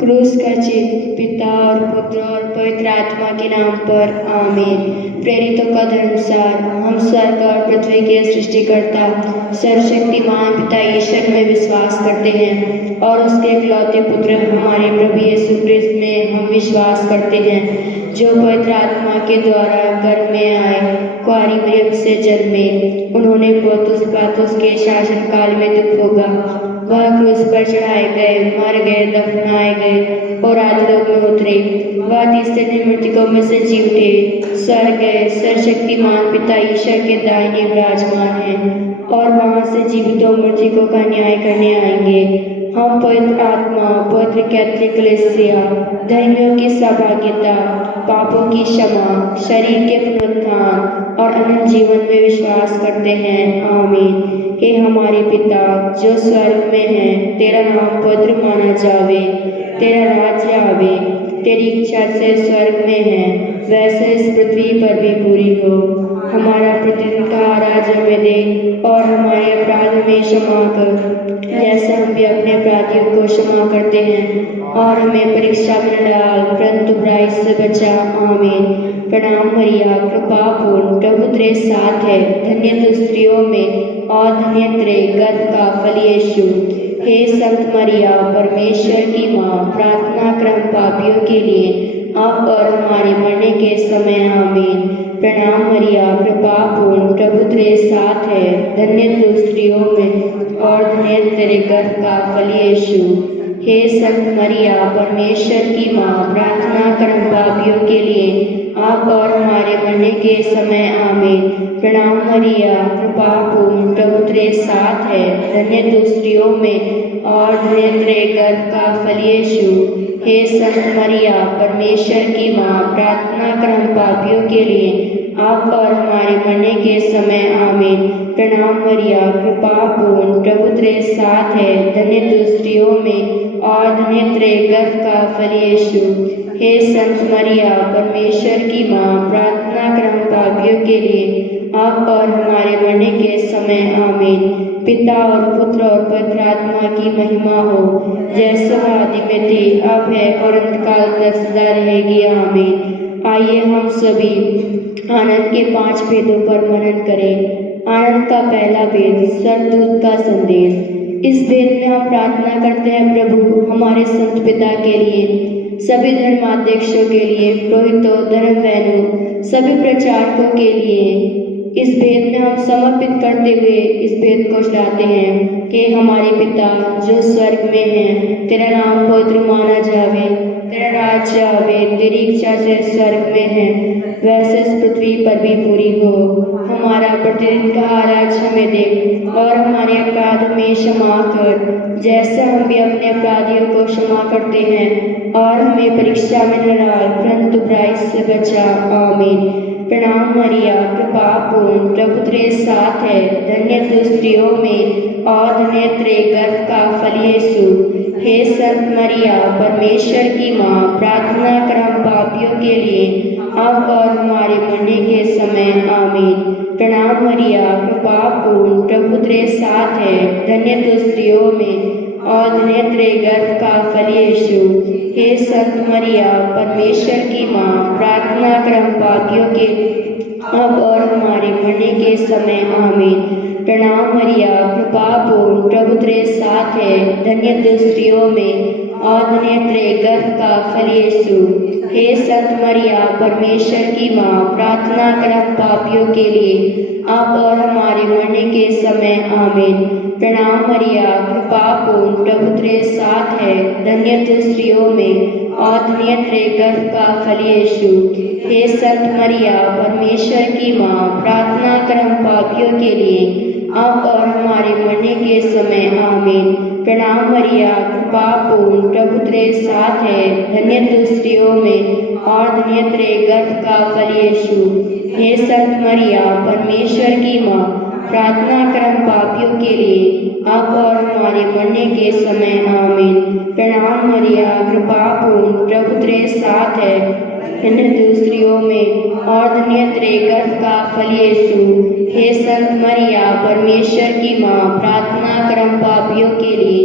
क्रूस का चिन्ह पिता और पुत्र और पवित्र आत्मा के नाम पर आमीन। प्रेरितों का धर्मसार। हम स्वर्ग और पृथ्वी के सृष्टिकर्ता सर्वशक्तिमान पिता ईश्वर में विश्वास करते हैं और उसके इकलौते पुत्र हमारे प्रभु यीशु क्रिस्त में हम विश्वास करते हैं, जो पवित्र आत्मा के द्वारा गर्भ में आए, कुंवारी मरियम से जन्मे। उन्होंने पोंतुस पिलातुस के शासन काल में दुख भोगा, वह क्रूस पर चढ़ाए गए, मर गए, दफनाए गए और आधलोक में उतरे। वह तीसरे दिन मृतकों में से जी उठे, स्वर्ग गए, सर्वशक्तिमान पिता ईश्वर के दाहिने विराजमान हैं और वहां से जीवितों मृतकों का न्याय करने आएंगे। हम पवित्र आत्मा, पवित्र कैथोलिक कलीसिया, धर्मियों की सहभागिता, पापों की क्षमा, शरीर के पुनरुत्थान और अनंत जीवन में विश्वास करते हैं। आमीन। हे हमारे पिता जो स्वर्ग में है, तेरा नाम पवित्र माना जावे, तेरा राज्य आवे, तेरी इच्छा से स्वर्ग में है वैसे इस पृथ्वी पर भी पूरी हो। हमारा प्रतिदिन का आहार हमें दे और हमारे अपराध में क्षमा कर, जैसे हम भी अपने अपराधियों को क्षमा करते हैं, और हमें परीक्षा में न डाल परंतु बुराई से बचा। आमीन। प्रणाम मरिया, कृपा पूर्ण, प्रभु तेरे साथ है, धन्य तू स्त्रियों में और धन्य तेरे गर्भ का फल यीशु। हे संत मरिया, परमेश्वर की माँ, प्रार्थना कर हम पापियों के लिए अब और हमारे मरने के समय। आमीन। प्रणाम मरिया, कृपा पूर्ण, प्रभु तेरे साथ है, धन्य तू स्त्रियों में और धन्य तेरे गर्भ का फल यीशु। हे संत मरिया, परमेश्वर की माँ, प्रार्थना कर हम पापियों के लिए अब और हमारे मरने के समय। आमीन। प्रणाम मरिया, कृपा पूर्ण, प्रभु तेरे साथ है, धन्य तू स्त्रियों में और धन्य तेरे गर्भ का फल यीशु। हे संत मरिया, परमेश्वर की माँ, प्रार्थना कर हम पापियों के लिए अब और हमारे मरने के समय। आमीन। प्रणाम मरिया, कृपा पूर्ण, प्रभु तेरे साथ है, धन्य तू स्त्रियों में और धन्य तेरे गर्भ का फल यीशु। हे संत मरिया, परमेश्वर की माँ, प्रार्थना कर हम पापियों के लिए अब और हमारे मरने के समय। आमीन। पिता और पुत्र और पवित्र आत्मा की महिमा हो, जैसे आदि में थी, अब है और अंतकाल तक सदा रहेगी। आमीन। आइए हम सभी आनंद के 5 भेदों पर मनन करें। आनंद का पहला भेद, स्वर्गदूत का संदेश। इस भेद में हम प्रार्थना करते हैं, प्रभु हमारे संत पिता के लिए, सभी धर्माध्यक्षों के लिए, पुरोहितों, धर्मवैनों, सभी प्रचारकों के लिए। इस भेद में हम समर्पित करते हुए इस भेद को चढ़ाते हैं कि हमारे पिता जो स्वर्ग में है, तेरा नाम पवित्र माना जावे, तेरा राज्य आवे, तेरी इच्छा से स्वर्ग में है वैसे इस पृथ्वी पर भी पूरी हो। हमारा प्रतिदिन का आहार हमें दे और हमारे अपराध में क्षमा कर, जैसे हम भी अपने अपराधियों को क्षमा करते हैं, और हमें परीक्षा में न डाल परंतु बुराई से बचा। आमीन। प्रणाम मरिया, कृपा पूर्ण, प्रभु तेरे साथ है, धन्य तू स्त्रियों में और धन्य तेरे गर्भ का फल यीशु। हे संत मरिया, परमेश्वर की माँ, प्रार्थना कर हम पापियों के लिए अब और हमारे मरने के समय। आमीन। प्रणाम मरिया, कृपा पूर्ण, प्रभु तेरे साथ है, धन्य तू स्त्रियों में और धन्य तेरे गर्भ का फल यीशु। हे संत मरिया, परमेश्वर की माँ, प्रार्थना कर हम पापियों के अब और हमारे मरने के समय। आमीन। प्रणाम मरिया, कृपा पूर्ण, प्रभु तेरे साथ है, धन्य तू स्त्रियों में और धन्य तेरे गर्भ का फल यीशु। हे संत मरिया, परमेश्वर की माँ, प्रार्थना कर हम पापियों के लिए अब और हमारे मरने के समय। आमीन। प्रणाम मरिया, कृपा पूर्ण, प्रभु तेरे साथ है, धन्य तू स्त्रियों में और धन्य तेरे गर्भ का फल यीशु। हे संत मरिया, परमेश्वर की माँ, प्रार्थना कर हम पापियों के लिए अब और हमारे मरने के समय। आमीन। प्रणाम मरिया, कृपा पूर्ण, प्रभु तेरे साथ है, धन्य तू स्त्रियों में और धन्य तेरे गर्भ का फल यीशु। हे संत मरिया, परमेश्वर की माँ, प्रार्थना कर हम पापियों के लिए अब और हमारे मरने के समय। आमीन। प्रणाम मरिया, कृपा पूर्ण, प्रभु तेरे साथ है, धन्य तू स्त्रियों में और धन्य तेरे गर्भ का फल यीशु। हे संत मरिया, परमेश्वर की माँ, प्रार्थना कर हम पापियों के लिए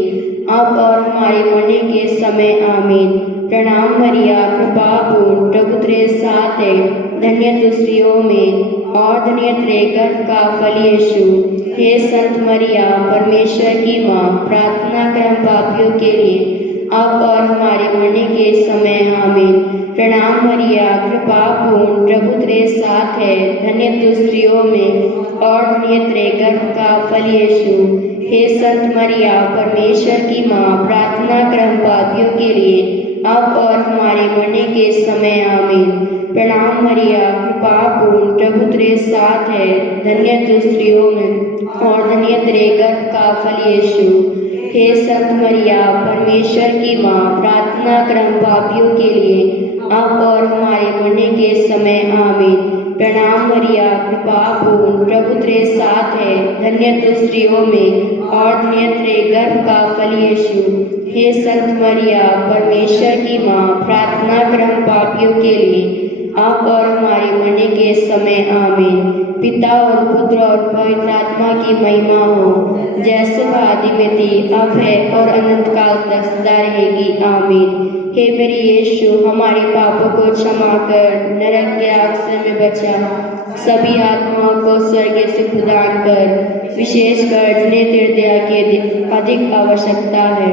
अब अब और हमारे मरने के समय आमीन। प्रणाम मरिया, कृपा पूर्ण, प्रभु तेरे साथ है, धन्य तू स्त्रियों में और धन्य तेरे गर्भ का फल यीशु। हे संत मरिया, परमेश्वर की माँ, प्रार्थना कर हम पापियों के लिए, अब और हमारे मरने के समय आमीन। प्रणाम मरिया, कृपा पूर्ण, प्रभु तेरे साथ है, धन्य तू स्त्रियों में और धन्य तेरे गर्भ का फल यीशु। हे संत मरिया, परमेश्वर की माँ, प्रार्थना कर हम पापियों के लिए, अब और हमारे मरने के समय आमीन। प्रणाम मरिया, कृपा पूर्ण, प्रभु तेरे साथ है, धन्य तू स्त्रियों में और धन्य तेरे गर्भ का फल यीशु। हे संत मरिया, परमेश्वर की माँ, प्रार्थना कर हम पापियों के लिए, अब और हमारे मरने के समय आमीन। प्रणाम मरिया, कृपा पूर्ण, प्रभु तेरे साथ है, धन्य तू स्त्रियों में और धन्य तेरे गर्भ का फल यीशु। हे संत मरिया, परमेश्वर की माँ, प्रार्थना कर हम पापियों के लिए, अब और हमारे मरने के समय आमीन। पिता और पुत्र और पवित्र आत्मा की महिमा हो, जैसे वह आदि में थी, अब है और अनंत काल तक सदा रहेगी, आमीन। हे मेरे यीशु, हमारे पापों को क्षमा कर, नरक के आग से हमें बचा, सभी आत्माओं को स्वर्ग से प्रदान कर, विशेषकर जिन्हें तेरे दया की अधिक आवश्यकता है।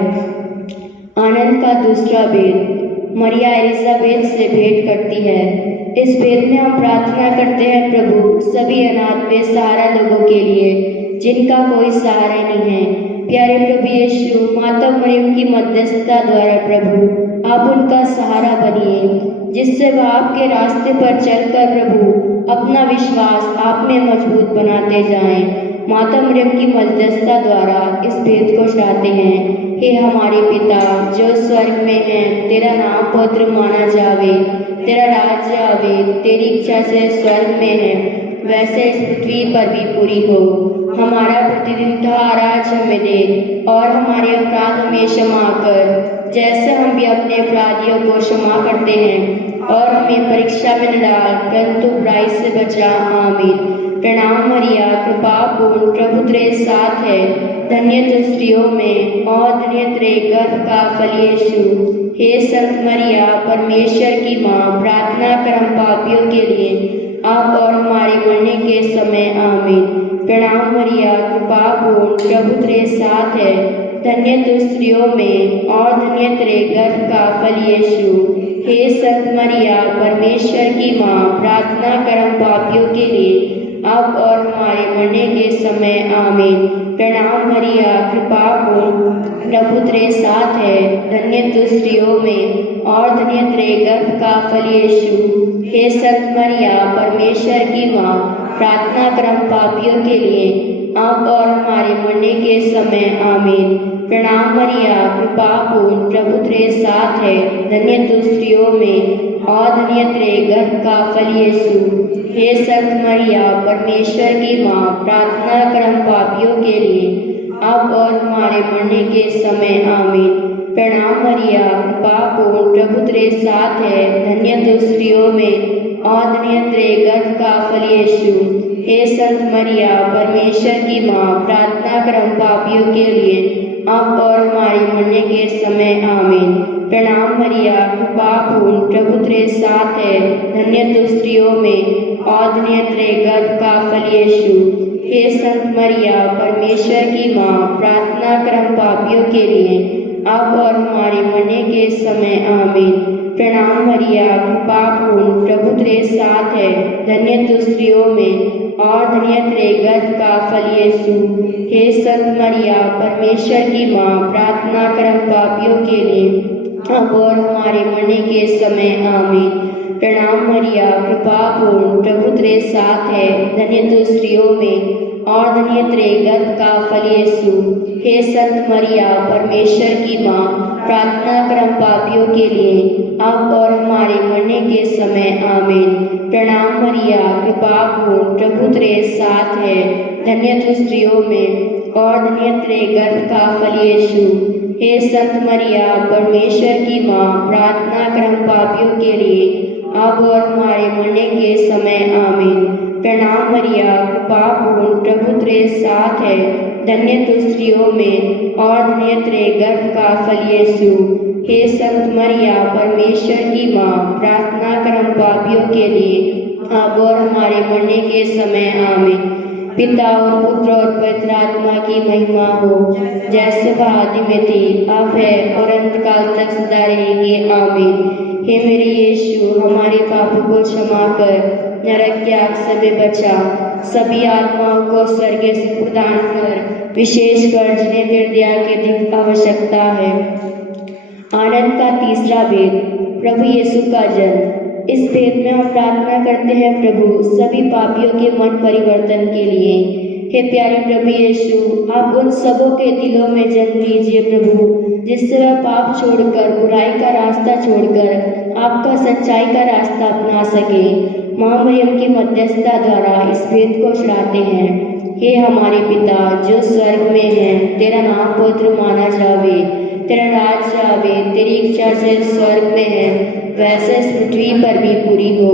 आनंद का दूसरा भेद, मरिया एलिजाबेथ से भेंट करती है। इस भेद में हम प्रार्थना करते हैं, प्रभु सभी अनाथ बेसहारा लोगों के लिए जिनका कोई सहारा नहीं है। प्यारे प्रभु यीशु, माता मरियम की मध्यस्थता द्वारा प्रभु आप उनका सहारा बनिए, जिससे वह आपके रास्ते पर चलकर प्रभु अपना विश्वास आप में मजबूत बनाते जाएं। माता मरियम की मध्यस्थता द्वारा इस भेद को चाहते हैं। हे हमारे पिता जो स्वर्ग में है, तेरा नाम पवित्र माना जावे, तेरा राज्य आवे, तेरी इच्छा से स्वर्ग में है वैसे इस पृथ्वी पर भी पूरी हो। हमारा प्रतिदिन का आहार हमें दे और हमारे अपराध हमें क्षमा कर, जैसे हम भी अपने अपराधियों को क्षमा करते हैं, और हमें परीक्षा में न डाल परंतु बुराई से बचा, आमीन। प्रणाम मरिया, कृपा पूर्ण, प्रभु तेरे साथ है, धन्य तू स्त्रियों में और धन्य तेरे गर्भ का फल यीशु। हे संत मरिया, परमेश्वर की माँ, प्रार्थना कर हम पापियों के लिए, अब और हमारे मरने के समय आमीन। प्रणाम मरिया, कृपा पूर्ण, प्रभु तेरे साथ है, धन्य तू स्त्रियों में और धन्य तेरे गर्भ का फल यीशु। हे संत मरिया, परमेश्वर की माँ, प्रार्थना कर हम पापियों के लिए, अब और हमारे मरने के समय आमीन। प्रणाम मरिया, कृपा पूर्ण, प्रभु तेरे साथ है, धन्य तू स्त्रियों में और धन्य तेरे गर्भ का फल यीशु। हे संत मरिया, परमेश्वर की माँ, प्रार्थना कर हम पापियों के लिए, अब और हमारे मरने के समय आमीन। प्रणाम मरिया, कृपा पूर्ण, प्रभु तेरे साथ है, धन्य तू स्त्रियों में और धन्य तेरे गर्भ का फल यीशु। हे संत मरिया, परमेश्वर की माँ, प्रार्थना कर हम पापियों के लिए, अब और हमारे मरने के समय आमीन। प्रणाम मरिया, कृपा पूर्ण, प्रभु तेरे साथ है, धन्य तू स्त्रियों में और धन्य तेरे गर्भ का फल यीशु। हे संत मरिया, परमेश्वर की माँ, प्रार्थना कर हम पापियों के लिए, अब और हमारे मरने के समय आमीन। प्रणाम मरिया, कृपा पूर्ण, प्रभु तेरे साथ है, धन्य तू स्त्रियों में और धन्य तेरे गर्भ का फल यीशु। हे संत मरिया, परमेश्वर की माँ, प्रार्थना कर हम पापियों के लिए, अब और हमारे मरने के समय आमीन। प्रणाम मरिया, कृपा पूर्ण, प्रभु तेरे साथ है, धन्य तू स्त्रियों में और धन्य तेरे गर्भ का फल यीशु। हे संत मरिया, परमेश्वर की माँ, प्रार्थना कर हम पापियों के लिए, अब और हमारे मरने के समय आमीन। प्रणाम मरिया, कृपा पूर्ण, प्रभु तेरे साथ है, धन्य तू स्त्रियों में और धन्य तेरे गर्भ का फल यीशु। हे संत मरिया, परमेश्वर की माँ, प्रार्थना कर हम पापियों के लिए, अब और हमारे मरने के समय आमीन। प्रणाम मरिया, कृपा पूर्ण, प्रभु तेरे साथ है, धन्य तू स्त्रियों में और धन्य तेरे गर्भ का फल यीशु। हे संत मरिया, परमेश्वर की माँ, प्रार्थना कर हम पापियों के लिए, अब और हमारे मरने के समय आमीन। प्रणाम मरिया, कृपा पूर्ण, प्रभु तेरे साथ है, धन्य तू स्त्रियों में और धन्य तेरे गर्भ का फल यीशु। हे संत मरिया परमेश्वर की माँ, प्रार्थना कर हम पापियों के लिए अब और हमारे मरने के समय आमीन। पिता और पुत्र और पवित्र आत्मा की महिमा हो, जैसे वह आदि में थी, अब है और अंत काल तक सदा रहेगी आमीन। हे मेरे यीशु, हमारे पापों को क्षमा कर, नरक की आग से हमें बचा, सभी आत्माओं को स्वर्ग से प्रदान कर, विशेषकर जिन्हें तेरे दया की अधिक आवश्यकता है। आनंद का तीसरा भेद, प्रभु यीशु का जन्म। इस भेद में हम प्रार्थना करते हैं प्रभु सभी पापियों के मन परिवर्तन के लिए। हे प्यारे प्रभु यीशु, आप उन सबों के दिलों में जन्म लीजिए प्रभु, जिससे वह पाप छोड़कर, बुराई का रास्ता छोड़कर आपका सच्चाई का रास्ता अपना सके। माँ मरियम की मध्यस्थता द्वारा इस भेद को छुड़ाते हैं। हे हमारे पिता जो स्वर्ग में है, तेरा नाम पवित्र माना जावे, तेरा राज्य आवे, तेरी इच्छा से स्वर्ग में है वैसे इस पृथ्वी पर भी पूरी हो।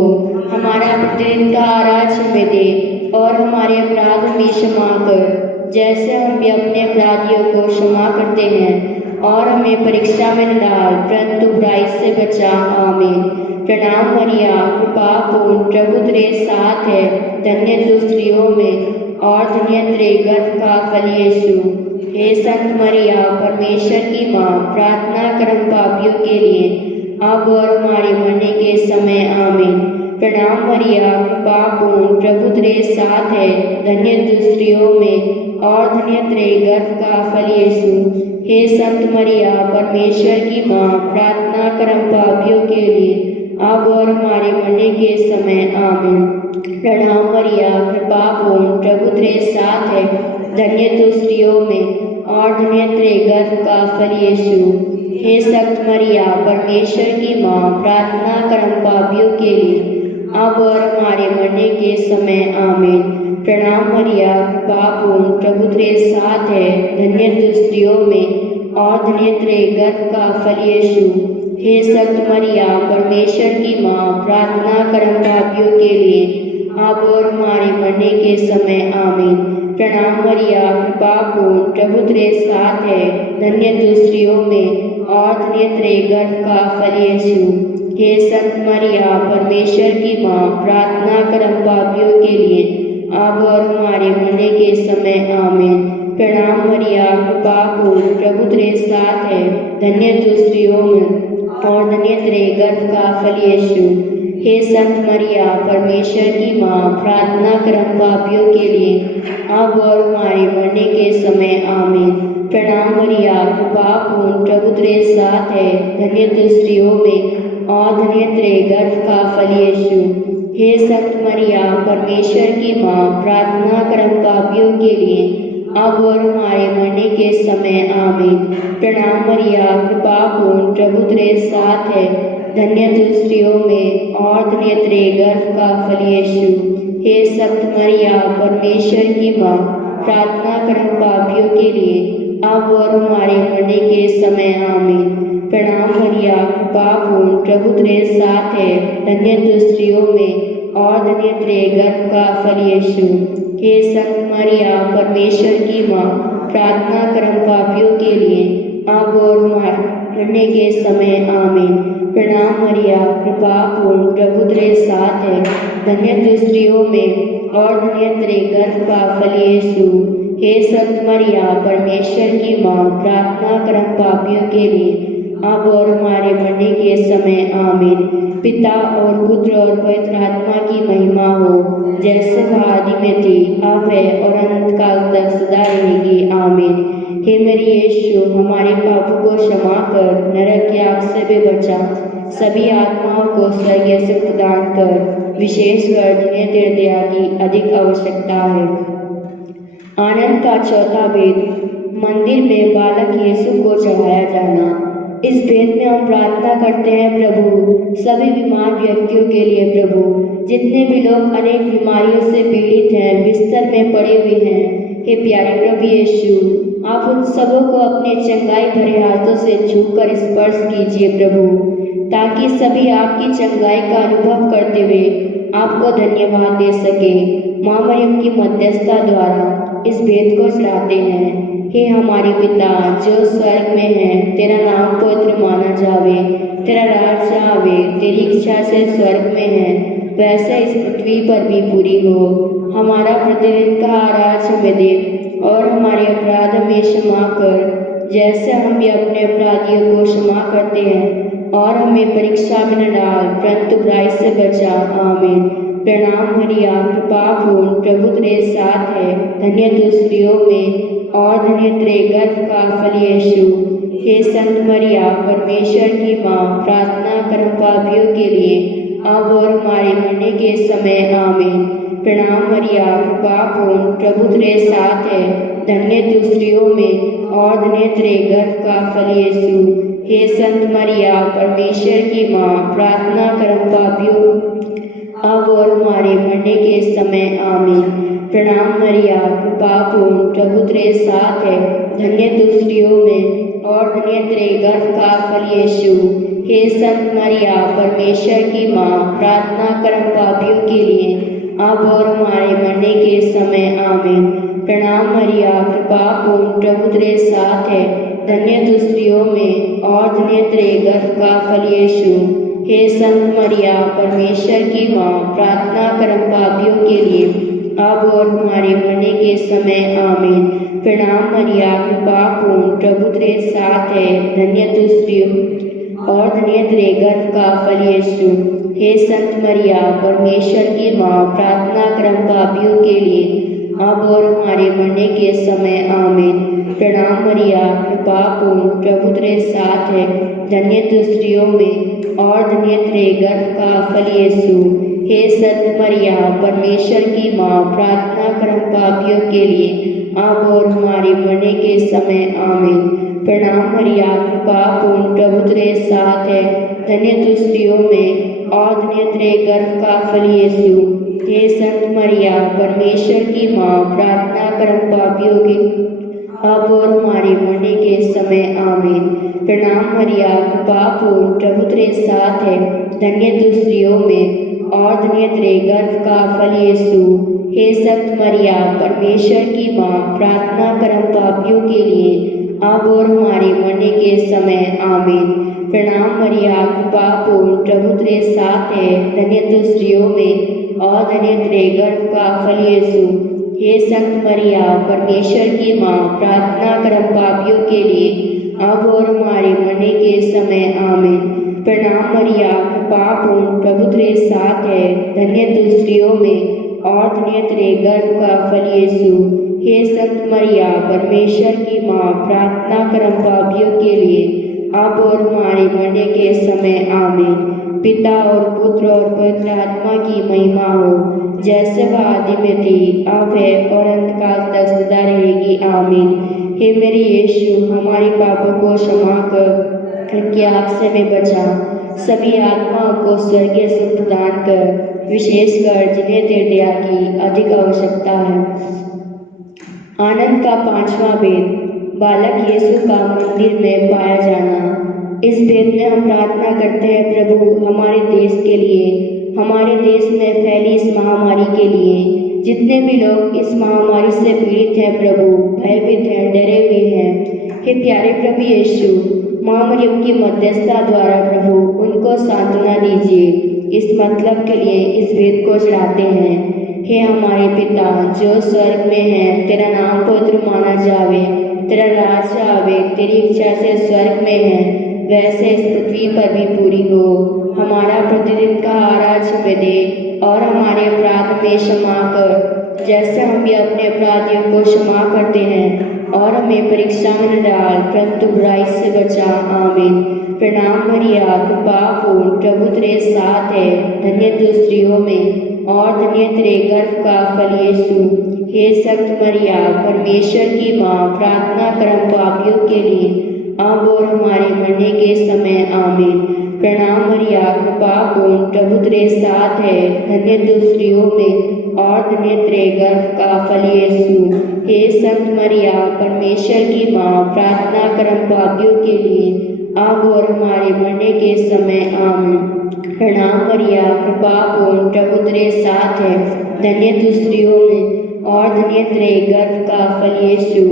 हमारा प्रतिदिन का आहार हमें दे और हमारे अपराध भी क्षमा कर, जैसे हम भी अपने अपराधियों को क्षमा करते हैं, और हमें परीक्षा में न डाल परंतु बुराई से बचा आमीन। प्रणाम मरिया, कृपा पूर्ण, प्रभु तेरे साथ है, धन्य तू स्त्रियों में और धन्य तेरे गर्भ का फल यीशु। हे संत मरिया परमेश्वर की माँ, प्रार्थना कर हम पापियों के लिए अब और हमारे मरने के समय आमीन। प्रणाम मरिया, कृपा पूर्ण, प्रभु तेरे साथ है, धन्य तू स्त्रियों में और धन्य तेरे गर्भ का फल यीशु। हे संत मरिया परमेश्वर की माँ, प्रार्थना कर हम पापियों के लिए अब और हमारे मरने के समय आमीन। प्रणाम मरिया, कृपा पूर्ण, प्रभु तेरे साथ है, धन्य तू स्त्रियों में और धन्य तेरे गर्भ का फल यीशु। हे संत मरिया परमेश्वर की माँ, प्रार्थना कर हम पापियों के लिए अब और हमारे मरने के समय आमीन। प्रणाम मरिया, कृपा पूर्ण, प्रभु तेरे साथ है, धन्य तू स्त्रियों में और धन्य तेरे गर्भ का फल यीशु। हे संत मरिया परमेश्वर की माँ, प्रार्थना कर हम पापियों के लिए अब और हमारे मरने के समय आमीन। प्रणाम मरिया, कृपा पूर्ण, प्रभु तेरे साथ है, धन्य तू स्त्रियों में और धन्य तेरे गर्भ का फल यीशु। हे संत मरिया परमेश्वर की माँ, प्रार्थना कर हम पापियों के लिए अब और हमारे मरने के समय आमीन। प्रणाम मरिया, कृपा पूर्ण, प्रभु तेरे साथ है, धन्य तू स्त्रियों में और धन्य तेरे गर्भ का फल यीशु। हे संत मरिया परमेश्वर की माँ, प्रार्थना कर हम पापियों के लिए अब और हमारे मरने के समय आमीन। प्रणाम मरिया, कृपा पूर्ण, प्रभु तेरे साथ है, धन्य तू स्त्रियों में और धन्य तेरे गर्भ का फल यीशु। हे संत मरिया परमेश्वर की माँ, प्रार्थना कर हम पापियों के लिए अब और हमारे मरने के समय आमीन। प्रणाम मरिया, कृपा पूर्ण, प्रभु तेरे साथ है, धन्य तू स्त्रियों में और धन्य तेरे गर्भ का फल यीशु। हे संत मरिया परमेश्वर की माँ, प्रार्थना कर हम पापियों के लिए अब और हमारे मरने के समय आमीन। प्रणाम मरिया, कृपा पूर्ण, प्रभु तेरे साथ है, धन्य तू स्त्रियों में और धन्य तेरे गर्भ का फल यीशु। हे संत मरिया परमेश्वर की माँ, प्रार्थना कर हम पापियों के लिए अब और हमारे मरने के समय आमीन। प्रणाम मरिया, कृपा पूर्ण, प्रभु तेरे साथ है, धन्य तू स्त्रियों में और धन्य तेरे गर्भ का फल यीशु। हे संत मरिया परमेश्वर की माँ, प्रार्थना कर हम पापियों के लिए अब और हमारे मरने के समय आमीन। पिता और पुत्र और पवित्र आत्मा की महिमा हो, जैसे वह आदि में थी, अब है और अनंत काल तक सदा रहेगी आमीन। हे मेरे यीशु, हमारे पापों को क्षमा कर, नरक की आग से भी बचा, सभी आत्माओं को स्वर्ग से प्रदान कर, विशेषकर जिन्हें तेरे दया की अधिक आवश्यकता है। आनंद का चौथा भेद, मंदिर में बालक यीशु को चढ़ाया जाना। इस भेद में हम प्रार्थना करते हैं प्रभु सभी बीमार व्यक्तियों के लिए। प्रभु जितने भी लोग अनेक बीमारियों से पीड़ित हैं, बिस्तर में पड़े हुए हैं, हे प्यारे प्रभु यीशु, आप उन सबों को अपने चंगाई भरे हाथों से छूकर स्पर्श कीजिए प्रभु, ताकि सभी आपकी चंगाई का अनुभव करते हुए आपको धन्यवाद दे सके। माँ मरियम की मध्यस्थता द्वारा इस भेद को चढ़ाते हैं। हे हमारे पिता जो स्वर्ग में है, तेरा नाम पवित्र माना जावे, तेरा राज आवे, तेरी इच्छा से स्वर्ग में है वैसे इस पृथ्वी पर भी पूरी हो। हमारा प्रतिदिन का आहार हमें दे और हमारे अपराध हमें क्षमा कर जैसे हम भी अपने अपराधियों को क्षमा करते हैं, और हमें परीक्षा में न डाल परंतु बुराई से बचा। आमीन। प्रणाम मरिया, कृपा पूर्ण, प्रभु तेरे साथ है, धन्य तू स्त्रियों में और धन्य तेरे गर्भ का फल यीशु। हे संत मरिया, परमेश्वर की माँ, प्रार्थना कर हम पापियों के लिए अब और हमारे मरने के समय। आमीन। प्रणाम मरिया, कृपा पूर्ण, प्रभु तेरे साथ है, धन्य तू स्त्रियों में और धन्य तेरे गर्भ का फल यीशु। हे संत मरिया, परमेश्वर की माँ, प्रार्थना कर हम पापियों अब और हमारे मरने के समय। आमीन। प्रणाम मरिया, कृपा पूर्ण, प्रभु तेरे साथ है, धन्य तू स्त्रियों में और धन्य तेरे गर्भ का फल यीशु। हे संत मरिया, परमेश्वर की माँ, प्रार्थना कर हम पापियों के लिए अब और हमारे मरने के समय। आमीन। प्रणाम मरिया, कृपा पूर्ण, प्रभु तेरे साथ है, धन्य तू स्त्रियों में और धन्य तेरे गर्भ का फल यीशु। हे संत मरिया, परमेश्वर की माँ, प्रार्थना कर हम पापियों के लिए अब और हमारे मरने के समय। आमीन। प्रणाम मरिया, कृपा पूर्ण, प्रभु तेरे साथ है, धन्य तू स्त्रियों और धन्य तेरे गर्भ का फल यीशु। हे संत मरिया, परमेश्वर की माँ, प्रार्थना कर हम पापियों के लिए अब और हमारे मरने के समय। आमीन। प्रणाम मरिया, कृपा पूर्ण, प्रभु तेरे साथ है, धन्य तू स्त्रियों में और धन्य तेरे गर्भ का फल यीशु। हे संत मरिया, परमेश्वर की माँ, प्रार्थना कर हम पापियों के लिए अब और हमारे मरने के समय। आमीन। प्रणाम मरिया, कृपा पूर्ण, प्रभु तेरे साथ है, धन्य तू स्त्रियों में और धन्य तेरे गर्भ का फल यीशु। हे संत मरिया, परमेश्वर की माँ, प्रार्थना कर हम पापियों के अब और हमारे मरने के समय। आमीन। प्रणाम मरिया, कृपा पूर्ण, प्रभु तेरे साथ है, धन्य तू स्त्रियों में और धन्य तेरे गर्भ का फल यीशु। हे संत मरिया, परमेश्वर की माँ, प्रार्थना कर हम पापियों के लिए अब और हमारे मरने के समय। आमीन। प्रणाम मरिया, कृपा पूर्ण, प्रभु तेरे साथ है, धन्य तू स्त्रियों में और धन्य तेरे गर्भ का फल यीशु। हे संत मरिया, परमेश्वर की माँ, प्रार्थना कर हम पापियों के लिए अब और हमारे मरने के समय। आमीन। प्रणाम मरिया, कृपा पूर्ण, प्रभु तेरे साथ है, धन्य तू स्त्रियों में और धन्य तेरे गर्भ का फल यीशु। हे संत मरिया, परमेश्वर की माँ, प्रार्थना कर हम पापियों के लिए अब और हमारे मरने के समय। आमीन। पिता और पुत्र और पवित्र आत्मा की महिमा हो, जैसे वह आदि में थी, अब है और अंतकाल तक सदा रहेगी। आमीन। हे मेरे यीशु, हमारे पापों को क्षमा कर उनकी आग से हमें बचा, सभी आत्माओं को स्वर्गीय सुख प्रदान कर, विशेषकर जिन्हें तेरे दया की अधिक आवश्यकता है। आनंद का पांचवा भेद, बालक यीशु का मंदिर में पाया जाना। इस भेद में हम प्रार्थना करते हैं, प्रभु हमारे देश के लिए, हमारे देश में फैली इस महामारी के लिए, जितने भी लोग इस महामारी से पीड़ित हैं प्रभु, भयभीत हैं, डरे हुए हैं। हे प्यारे प्रभु यीशु, माँ मरियम की मध्यस्थता द्वारा प्रभु उनको सांत्वना दीजिए। इस मतलब के लिए इस भेद को चढ़ाते हैं। हे हमारे पिता जो स्वर्ग में है, तेरा नाम पवित्र माना जावे, तेरा राज आवे, तेरी इच्छा से स्वर्ग में है वैसे इस पृथ्वी पर भी पूरी हो। हमारा प्रतिदिन का आहार हमें दे और हमारे अपराध में क्षमा कर जैसे हम भी अपने अपराधियों को क्षमा करते हैं, और हमें परीक्षा में न डाल परंतु बुराई से बचा। आमीन। प्रणाम मरिया, कृपा पूर्ण, प्रभु तेरे साथ है, धन्य तू स्त्रियों में और धन्य तेरे गर्भ का फल यीशु। हे संत मरिया, परमेश्वर की माँ, प्रार्थना कर हम पापियों के लिए अब और हमारे मरने के समय। आमीन। प्रणाम मरिया, कृपा पूर्ण प्रभु तेरे साथ है, धन्य तू स्त्रियों में और धन्य तेरे गर्भ का फल यीशु। हे संत मरिया परमेश्वर की माँ, प्रार्थना कर हम पापियों के लिए अब और हमारे मरने के समय आमीन। प्रणाम मरिया कृपा पूर्ण प्रभु तेरे साथ है, धन्य तू स्त्रियों में और धन्य तेरे गर्भ का फल यीशु।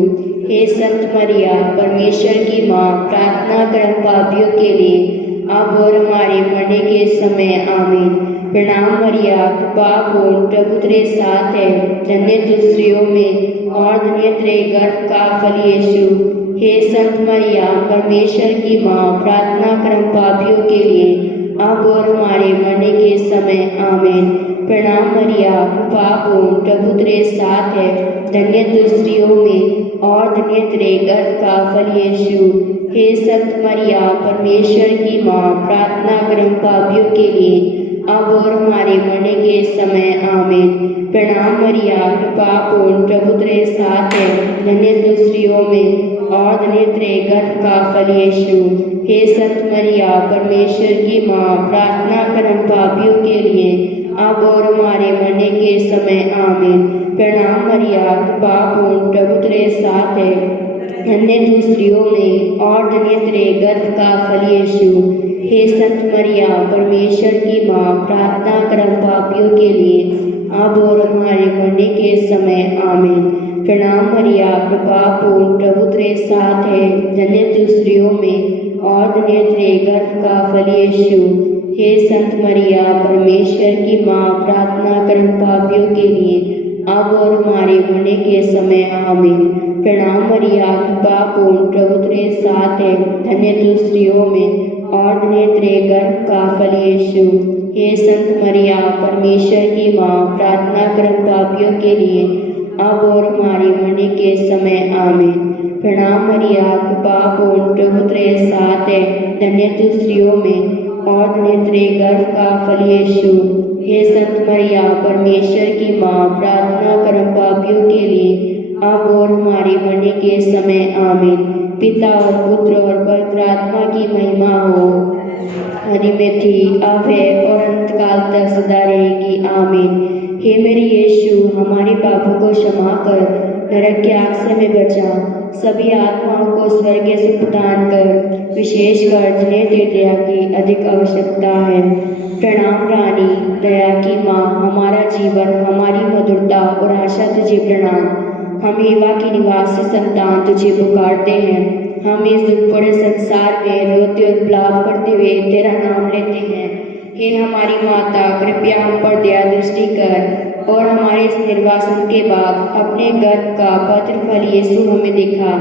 हे संत मरिया परमेश्वर की माँ, प्रार्थना कर हम पापियों के लिए अब और हमारे मरने के समय आमीन। प्रणाम मरिया कृपा पूर्ण प्रभु तेरे साथ है, धन्य तू स्त्रियों में और धन्य तेरे गर्भ का फल यीशु। हे संत मरिया परमेश्वर की माँ, प्रार्थना कर हम पापियों के लिए अब और हमारे मरने के समय आमीन। प्रणाम मरिया कृपा पूर्ण प्रभु तेरे साथ है, धन्य तू स्त्रियों में और धन्य तेरे गर्भ का फल यीशु। हे संत मरिया परमेश्वर की माँ, प्रार्थना कर हम पापियों के लिए अब और हमारे मरने के समय आमीन। प्रणाम मरिया कृपा पूर्ण प्रभु तेरे साथ है, धन्य तू स्त्रियों में और धन्य तेरे गर्भ का फल यीशु। हे संत मरिया परमेश्वर की माँ, प्रार्थना कर हम पापियों के लिए अब और हमारे मरने के समय आमीन। प्रणाम मरिया कृपा पूर्ण प्रभु तेरे साथ है, धन्य तू स्त्रियों में और धन्य तेरे गर्भ का फल यीशु। हे संत मरिया परमेश्वर की माँ, प्रार्थना कर हम पापियों के लिए अब और हमारे मरने के समय आमीन। प्रणाम मरिया कृपा पूर्ण प्रभु तेरे साथ है, धन्य तू स्त्रियों में और धन्य तेरे गर्भ का फल यीशु। हे संत मरिया परमेश्वर की माँ, प्रार्थना कर हम पापियों के लिए अब और हमारे मरने के समय आमीन। प्रणाम मरिया कृपा पूर्ण प्रभु तेरे साथ है, धन्य तू स्त्रियों में और धन्य तेरे गर्भ का फल यीशु। हे संत मरिया परमेश्वर की माँ, प्रार्थना कर हम पापियों के लिए अब और हमारे मरने के समय आमीन। प्रणाम मरिया कृपा पूर्ण प्रभु तेरे साथ है, धन्य तू स्त्रियों में और धन्य तेरे गर्भ का फल यीशु। हे संत मरिया परमेश्वर की माँ, प्रार्थना कर हम पापियों के लिए अब और हमारे मरने के समय आमीन। पिता और पुत्र और पवित्र आत्मा की महिमा हो, आदि में थी, अब है और अंत काल तक सदा रहेगी आमीन। हे मेरे यीशु, हमारे पापों को क्षमा कर, नरक की आग से हमें बचा, सभी आत्माओं को स्वर्ग से प्रदान कर, विशेषकर जिन्हें तेरी दया की अधिक आवश्यकता है। प्रणाम रानी, दया की माँ, हमारा जीवन, हमारी मधुरता और आशा तुझे प्रणाम। हम एवा की निवासी संतान तुझे पुकारते हैं। हम इस दुखभरे संसार में रोते और विलाप करते हुए तेरा नाम लेते हैं। हे हमारी माता, कृपया हम पर दया दृष्टि कर और हमारे इस निर्वासन के बाद अपने गर्भ का पवित्र फल यीशु हमें दिखा।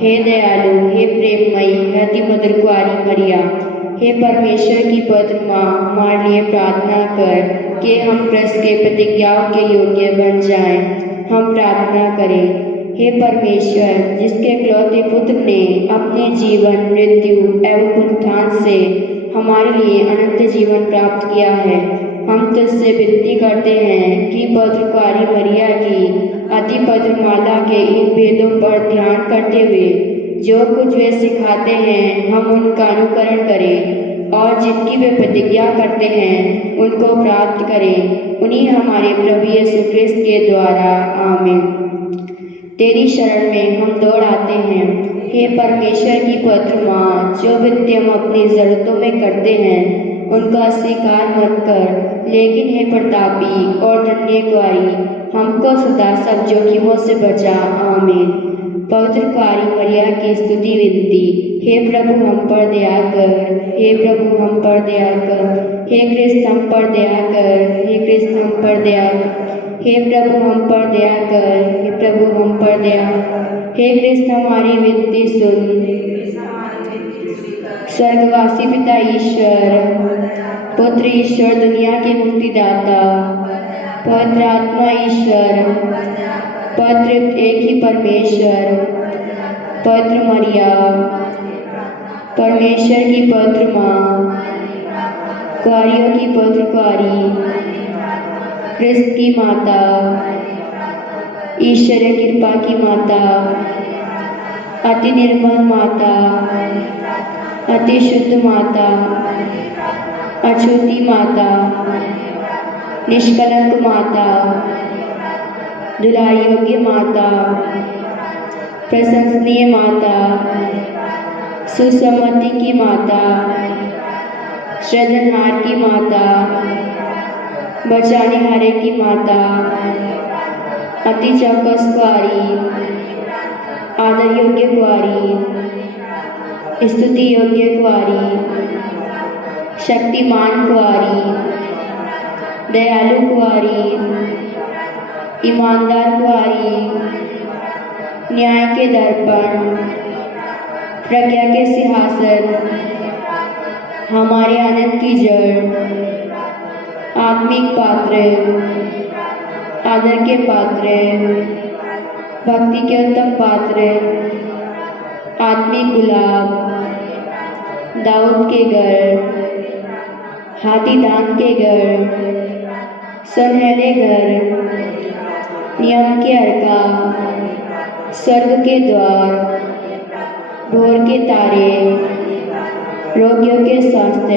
हे दयालु, हे प्रेममयी, हे अति मधुर कुंवारी मरिया, हे परमेश्वर की पवित्र माँ, हमारे लिए प्रार्थना कर कि हम कृष्ण के प्रतिज्ञाओं के योग्य बन जाएं। हम प्रार्थना करें। हे परमेश्वर, जिसके इकलौते पुत्र ने अपने जीवन, मृत्यु एवं पुनरुत्थान से हमारे लिए अनंत जीवन प्राप्त किया है, हम तुझसे विनती करते हैं कि पवित्र कुंवारी मरिया की अति पवित्र माला के इन भेदों पर ध्यान करते हुए जो कुछ वे सिखाते हैं, हम उनका अनुकरण करें और जिनकी वे प्रतिज्ञा करते हैं उनको प्राप्त करें। उन्हीं हमारे प्रभु यीशु क्रिस्त के द्वारा आमीन। तेरी शरण में हम दौड़ आते हैं। हे परमेश्वर की पवित्र माँ, जो विनती हम अपनी जरूरतों में करते हैं उनका स्वीकार मत कर, लेकिन हे प्रतापी और धन्य कुंवारी, हमको सदा सब जोखिमों से बचा आमीन। पवित्र कुंवारी मरिया की स्तुति विनती। हे प्रभु हम पर दया कर, हे प्रभु हम पर दया कर, हे कृष्ण हम पर दया कर, हे कृष्ण हम पर दया कर, हे प्रभु हम पर दया कर, हे प्रभु हम पर दया, हे कृष्ण हमारी विनती सुन। स्वर्गवासी पिता ईश्वर, पुत्र ईश्वर, दुनिया के मुक्तिदाता, पवित्र आत्मा ईश्वर, पवित्र एक ही परमेश्वर, पवित्र मरिया, परमेश्वर की पवित्र माँ, कुंवारियों की पवित्र कुंवारी, कृष्ण की माता, ईश्वरीय कृपा की माता, अति निर्मल माता, अति शुद्ध माता, अछूती माता, निष्कलंक माता, दुलारी योग्य माता, प्रशंसनीय माता, सुसम्मति की माता, सृजनहार की माता, बचाने हारे की माता, अति चौकस कुआरी, आदर योग्य कुआरी, स्तुति योग्य कुआरी, शक्तिमान कुआरी, दयालु कुआरी, ईमानदार कुआरी, न्याय के दर्पण, प्रज्ञा के सिंहासन, हमारे आनंद की जड़, आत्मिक पात्र, आदर के पात्र, भक्ति के उत्तम पात्र, आत्मिक गुलाब, दाऊद के घर, हाथी दांत के घर, सुनहले घर, नियम के अर्का, स्वर्ग के द्वार, भोर के तारे, रोगियों के स्वास्थ्य,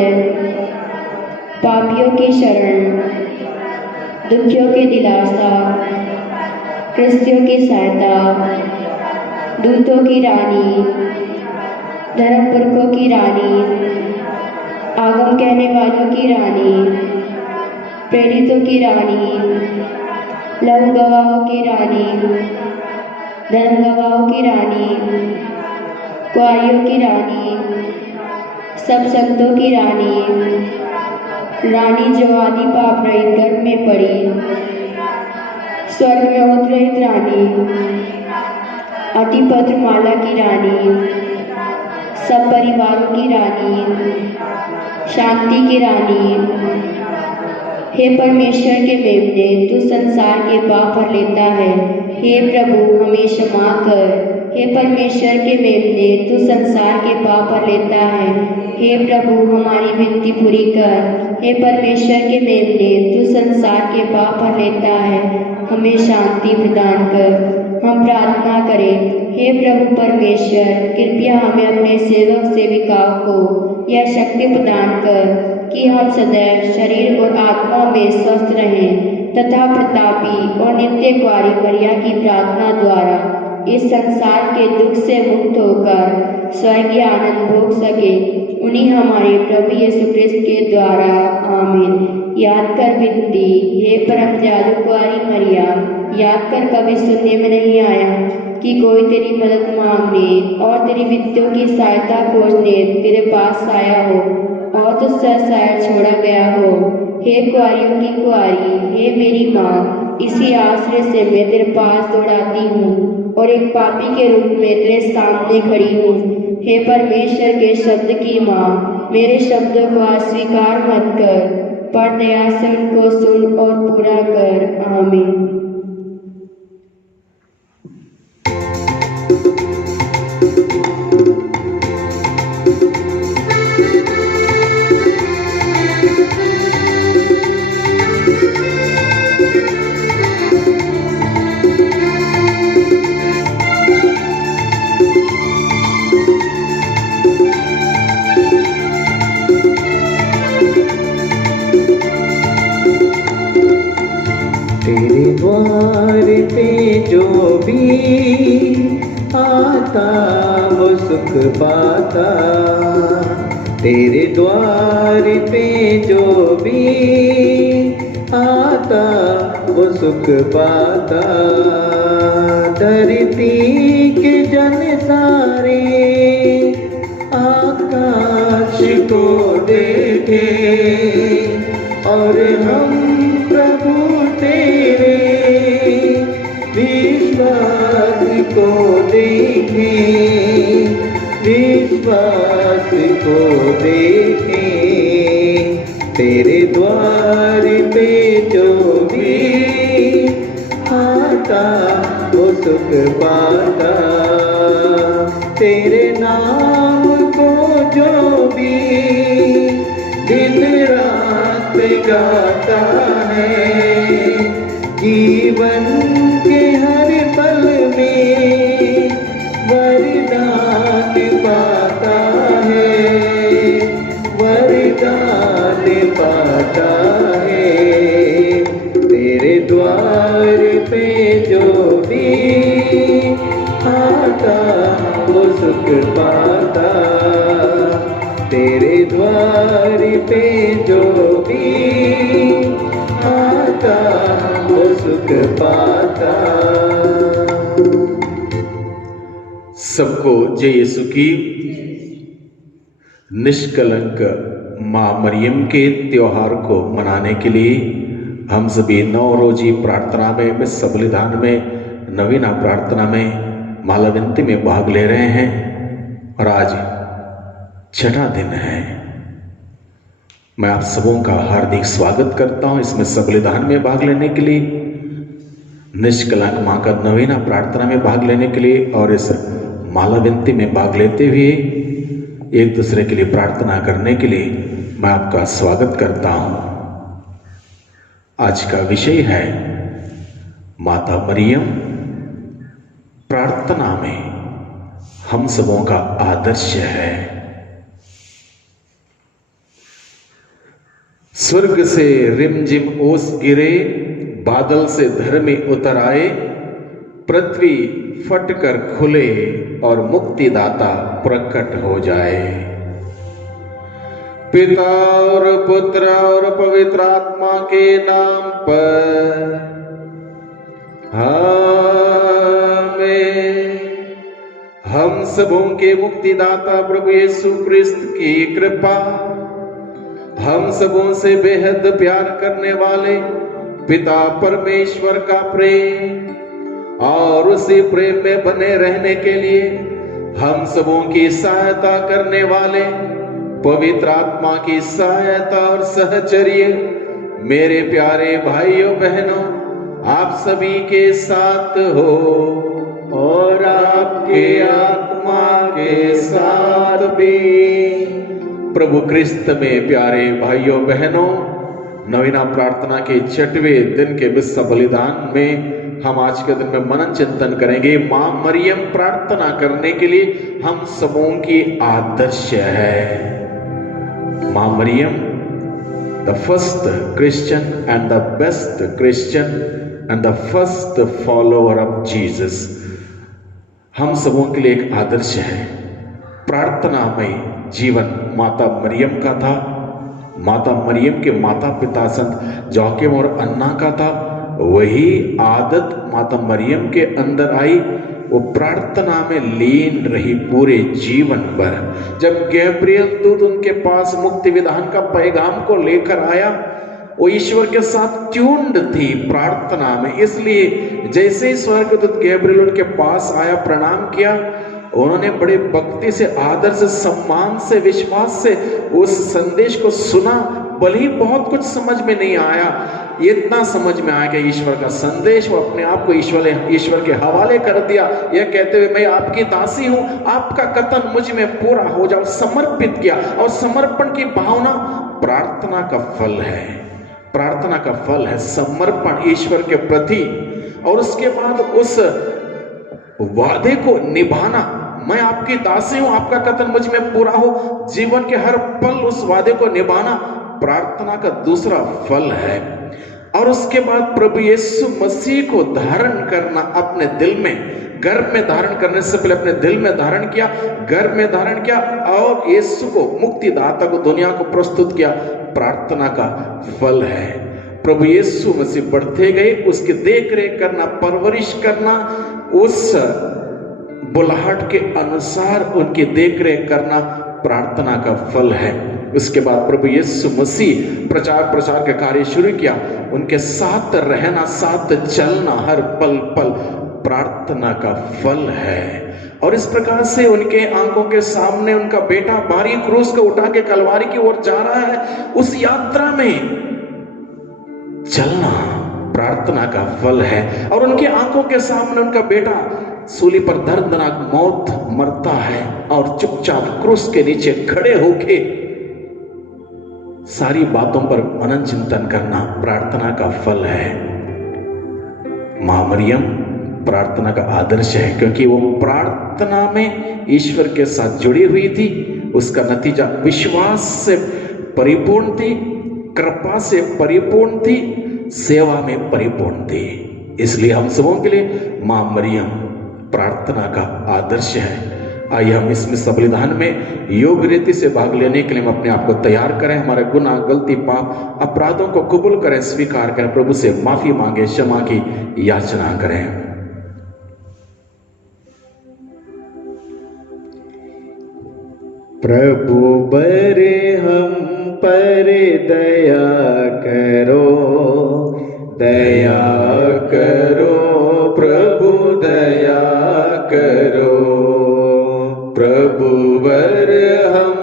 पापियों की शरण, दुखियों के दिलासा, कृष्टियों की सहायता, दूतों की रानी, धर्म पुरखों की रानी, आगम कहने वालों की रानी, प्रेरितों की रानी, लहू गवाहों की रानी, धर्म गवाहों की रानी, कुआरियों की रानी, सब संतों की रानी, रानी जो आदि पाप रहित गर्भ में पड़ी, स्वर्ग में उद्रहित रानी, अति पत्र माला की रानी, सब परिवारों की रानी, शांति की रानी, हे परमेश्वर के मेमने, तू संसार के पाप भर लेता है, हे प्रभु हमें क्षमा कर। हे परमेश्वर के मेमने, तू संसार के पाप भर लेता है, हे प्रभु हमारी विनती पूरी कर। हे परमेश्वर के मेमने, तू संसार के पाप भर लेता है, हमें शांति प्रदान कर। हम प्रार्थना करें, हे प्रभु परमेश्वर, कृपया हमें अपने सेवक सेविकाओं को यह शक्ति प्रदान कर कि हम सदैव शरीर और आत्मा में स्वस्थ रहें तथा प्रतापी और नित्य कुआरी मरिया की प्रार्थना द्वारा इस संसार के दुख से मुक्त होकर स्वर्गीय आनंद भोग सके। उन्हीं हमारे प्रभु यीशु क्रिस्त के द्वारा, आमीन। याद कर विनती, हे परम दयालु कुआरी मरिया, याद कर कभी सुनने में नहीं आया कि कोई तेरी मदद मांगने और तेरी विनतियों की सहायता खोजने तेरे पास आया हो और तुझसे सहाय छोड़ा गया हो। हे कुआरियों की कुआरी, हे मेरी माँ, इसी आश्रय से मैं तेरे पास दौड़ाती हूँ और एक पापी के रूप में तेरे सामने खड़ी हूँ। हे परमेश्वर के शब्द की माँ, मेरे शब्दों को अस्वीकार मत कर, पर दया से उनको सुन और पूरा कर। आमीन। तेरे द्वार पे जो भी आता वो सुख पाता, तेरे द्वार पे जो भी आता वो सुख पाता। धरती के जन सारे आकाश को देखे और हम प्रभु तेरे विश्वास को देखें, विश्वास को देखें। तेरे द्वार पे जो भी आता वो सुख पाता, तेरे नाम को जो भी दिन रात गाता है, जीवन के हर पल में वरदान पाता है, वरदान पाता, तेरे द्वार पे जो भी आता वो सुख पाता। सबको जय यीशु की। निष्कलंक माँ मरियम के त्योहार को मनाने के लिए हम सभी 9 रोजी प्रार्थना में सबलिदान में, नवीना प्रार्थना में, माला विनती में भाग ले रहे हैं और आज 6वां दिन है। मैं आप सबों का हार्दिक स्वागत करता हूं इसमें सबलिदान में भाग लेने के लिए, निष्कलंक माँ का नवीना प्रार्थना में भाग लेने के लिए और इस माला विनती में भाग लेते हुए एक दूसरे के लिए प्रार्थना करने के लिए मैं आपका स्वागत करता हूं। आज का विषय है माता मरियम प्रार्थना में हम सबों का आदर्श है। स्वर्ग से रिमझिम ओस गिरे, बादल से धरमी उतर आए, पृथ्वी फटकर खुले और मुक्तिदाता प्रकट हो जाए। पिता और पुत्र और पवित्र आत्मा के नाम पर आमीन। हम सबों के मुक्तिदाता प्रभु यीशु क्रिस्त की कृपा, हम सबों से बेहद प्यार करने वाले पिता परमेश्वर का प्रेम और उसी प्रेम में बने रहने के लिए हम सबों की सहायता करने वाले पवित्र आत्मा की सहायता और सहचर्य मेरे प्यारे भाइयों बहनों आप सभी के साथ हो और आपके आत्मा के साथ भी। प्रभु क्रिस्त में प्यारे भाइयों बहनों, नवीना प्रार्थना के 6वें दिन के विश्व बलिदान में हम आज के दिन में मनन चिंतन करेंगे। मां मरियम प्रार्थना करने के लिए हम सबों की आदर्श है। मां Mariam, the first Christian and the best Christian and the first follower of Jesus, हम सबों के लिए एक आदर्श है। प्रार्थना में जीवन माता मरियम का था। माता मरियम के माता पिता संत जोआकिम और अन्ना का था। वही आदत माता मरियम के अंदर आई, वो प्रार्थना में लीन रही पूरे जीवन भर। जब गैब्रियल दूत उनके पास मुक्ति विधान का पैगाम को लेकर आया, वो ईश्वर के साथ ट्यून्ड थी प्रार्थना में। इसलिए जैसे ही स्वर्गदूत गैब्रियल उनके पास आया, प्रणाम किया, उन्होंने बड़े भक्ति से, आदर से, सम्मान से, विश्वास से उस संदेश को सुना। भले ही बहुत कुछ समझ में नहीं आया, इतना समझ में आया कि ईश्वर का संदेश, वो अपने आप को ईश्वर के हवाले कर दिया। यह कहते हुए मैं आपकी दासी हूं, आपका कथन मुझ में पूरा हो जाओ, समर्पित किया। और समर्पण की भावना प्रार्थना का फल है। प्रार्थना का फल है समर्पण ईश्वर के प्रति, और उसके बाद उस वादे को निभाना। मैं आपकी दासी हूं, आपका कथन मुझ में पूरा हो। जीवन के हर पल उस वादे को निभाना प्रार्थना का दूसरा फल है। और उसके बाद प्रभु यीशु मसीह को धारण करना अपने दिल में, गर्भ में धारण करने से पहले अपने दिल में धारण किया, गर्भ में धारण किया और यीशु को, मुक्तिदाता को दुनिया को प्रस्तुत किया, प्रार्थना का फल है। प्रभु यीशु मसीह बढ़ते गए, उसकी देख रेख करना, परवरिश करना, उस बुलाहट के अनुसार उनकी देख रेख करना प्रार्थना का फल है। उसके बाद प्रभु यीशु मसीह प्रचार के कार्य शुरू किया। उनके साथ रहना, साथ चलना हर पल पल प्रार्थना का फल है। और इस प्रकार से उनके आंखों के सामने उनका बेटा भारी क्रूस को उठा के कलवारी की ओर जा रहा है। उस यात्रा में चलना प्रार्थना का फल है। और उनकी आंखों के सामने उनका बेटा सूली पर दर्दनाक मौत मरता है और चुपचाप क्रूस के नीचे खड़े होके सारी बातों पर मनन चिंतन करना प्रार्थना का फल है। मां मरियम प्रार्थना का आदर्श है, क्योंकि वो प्रार्थना में ईश्वर के साथ जुड़ी हुई थी। उसका नतीजा विश्वास से परिपूर्ण थी, कृपा से परिपूर्ण थी, सेवा में परिपूर्ण थी। इसलिए हम सबों के लिए मां मरियम प्रार्थना का आदर्श है। आइए हम इस बलिदान में योग्य रीति से भाग लेने के लिए हम अपने आप को तैयार करें। हमारे गुनाह, गलती, पाप, अपराधों को कबूल करें, स्वीकार करें, प्रभु से माफी मांगे, क्षमा की याचना करें। प्रभु बरे हम पर दया करो, दया करो, प्रभु दया करो। प्रभु वर हम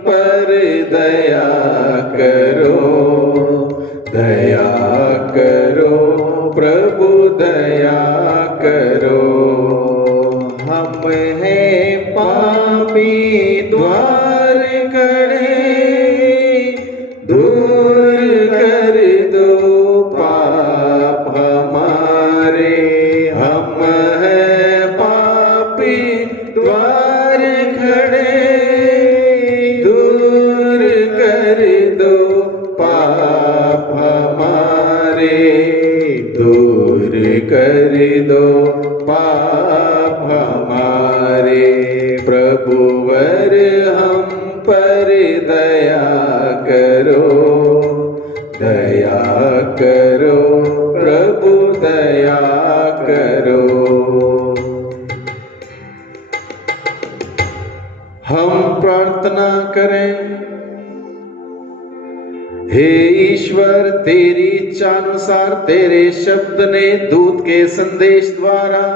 पर दया करो, दया करो, प्रभु दया करो। हम हैं पापी द्वार खड़े, दूर कर दो पाप हमारे। हम हैं पापी द्वार खड़े, दूर कर दो पाप हमारे, दूर कर दो पाप हमारे। प्रभु वर हम पर दया करो, दया करो, प्रभु दया करो। हम प्रार्थना करें। हे ईश्वर, तेरी इच्छा अनुसार तेरे शब्द ने दूत के संदेश द्वारा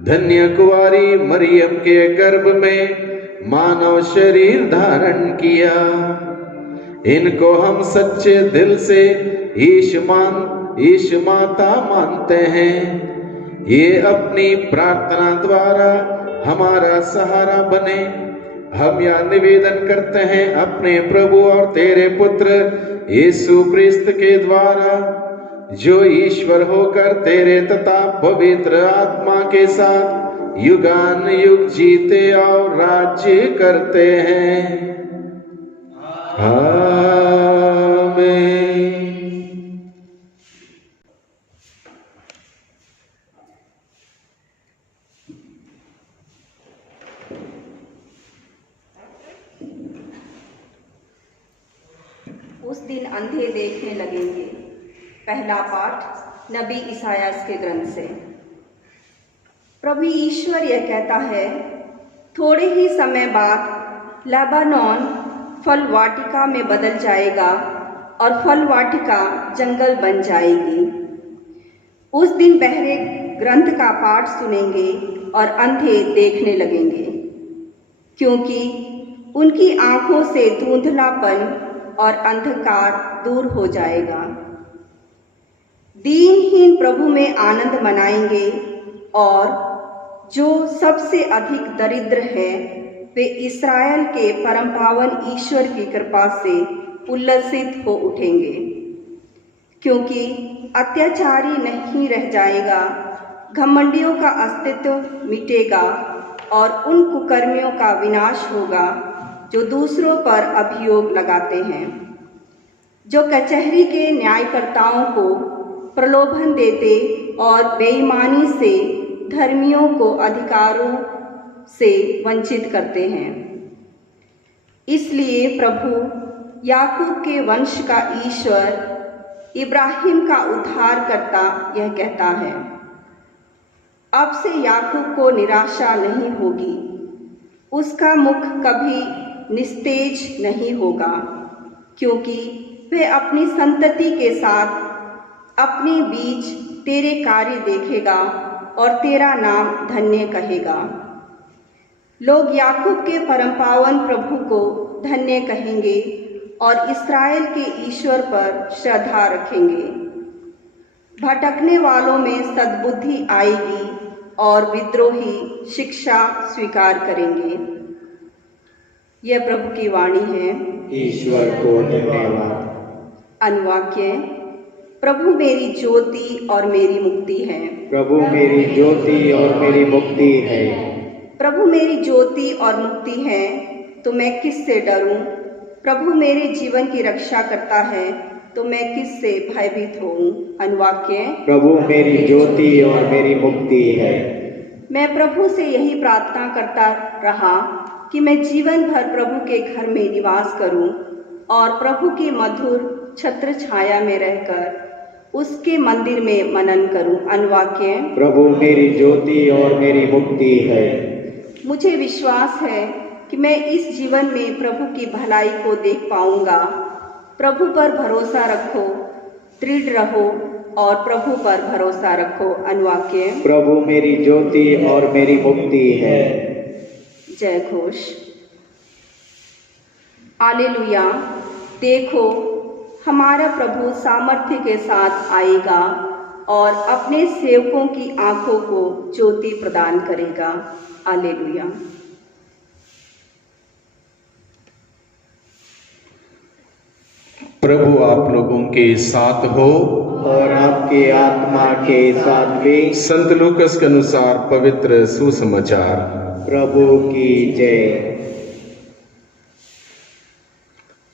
धन्य कुंवारी मरियम के गर्भ में मानव शरीर धारण किया। इनको हम सच्चे दिल से ईश माता मानते हैं। ये अपनी प्रार्थना द्वारा हमारा सहारा बने। हम यह निवेदन करते हैं अपने प्रभु और तेरे पुत्र यीशु क्रिस्त के द्वारा, जो ईश्वर होकर तेरे तथा पवित्र आत्मा के साथ युगान युग जीते और राज्य करते हैं। आमीन। उस दिन अंधे देखने लगेंगे। पहला पाठ नबी इसायास के ग्रंथ से। प्रभु ईश्वर यह कहता है, थोड़े ही समय बाद लेबानोन फल वाटिका में बदल जाएगा और फल वाटिका जंगल बन जाएगी। उस दिन बहरे ग्रंथ का पाठ सुनेंगे और अंधे देखने लगेंगे, क्योंकि उनकी आंखों से धुंधलापन और अंधकार दूर हो जाएगा। दीनहीन प्रभु में आनंद मनाएंगे और जो सबसे अधिक दरिद्र है वे इस्राएल के परम पावन ईश्वर की कृपा से उल्लसित हो उठेंगे, क्योंकि अत्याचारी नहीं रह जाएगा, घमंडियों का अस्तित्व मिटेगा और उन कुकर्मियों का विनाश होगा जो दूसरों पर अभियोग लगाते हैं, जो कचहरी के न्यायकर्ताओं को प्रलोभन देते और बेईमानी से धर्मियों को अधिकारों से वंचित करते हैं। इसलिए प्रभु याकूब के वंश का ईश्वर, इब्राहिम का उद्धारकर्ता यह कहता है, अब से याकूब को निराशा नहीं होगी, उसका मुख कभी निस्तेज नहीं होगा, क्योंकि वह अपनी संतति के साथ अपने बीच तेरे कार्य देखेगा और तेरा नाम धन्य कहेगा। लोग याकूब के परम पावन प्रभु को धन्य कहेंगे और इस्राएल के ईश्वर पर श्रद्धा रखेंगे। भटकने वालों में सद्बुद्धि आएगी और विद्रोही शिक्षा स्वीकार करेंगे। यह प्रभु की वाणी है। ईश्वर को धन्यवाद। अनुवाक्य। प्रभु मेरी ज्योति और मेरी मुक्ति है। प्रभु मेरी ज्योति और मेरी मुक्ति है। प्रभु मेरी ज्योति और मुक्ति है, तो मैं किससे डरूं? प्रभु मेरे जीवन की रक्षा करता है, तो मैं किससे भयभीत होऊं? अनुवाक्य। प्रभु मेरी ज्योति और मेरी मुक्ति है। मैं प्रभु से यही प्रार्थना करता रहा कि मैं जीवन भर प्रभु के घर में निवास करूं और प्रभु की मधुर छत्र छाया में रहकर उसके मंदिर में मनन करूं। अनुवाक्य। प्रभु मेरी ज्योति और मेरी मुक्ति है। मुझे विश्वास है कि मैं इस जीवन में प्रभु की भलाई को देख पाऊंगा। प्रभु पर भरोसा रखो, दृढ़ रहो और प्रभु पर भरोसा रखो। अनुवाक्य। प्रभु मेरी ज्योति और मेरी मुक्ति है। जय घोष। हालेलुया। देखो, हमारा प्रभु सामर्थ्य के साथ आएगा और अपने सेवकों की आंखों को ज्योति प्रदान करेगा। हालेलुया। प्रभु आप लोगों के साथ हो और आपके आत्मा के साथ भी। संत लूकस के अनुसार पवित्र सुसमाचार। प्रभु की जय।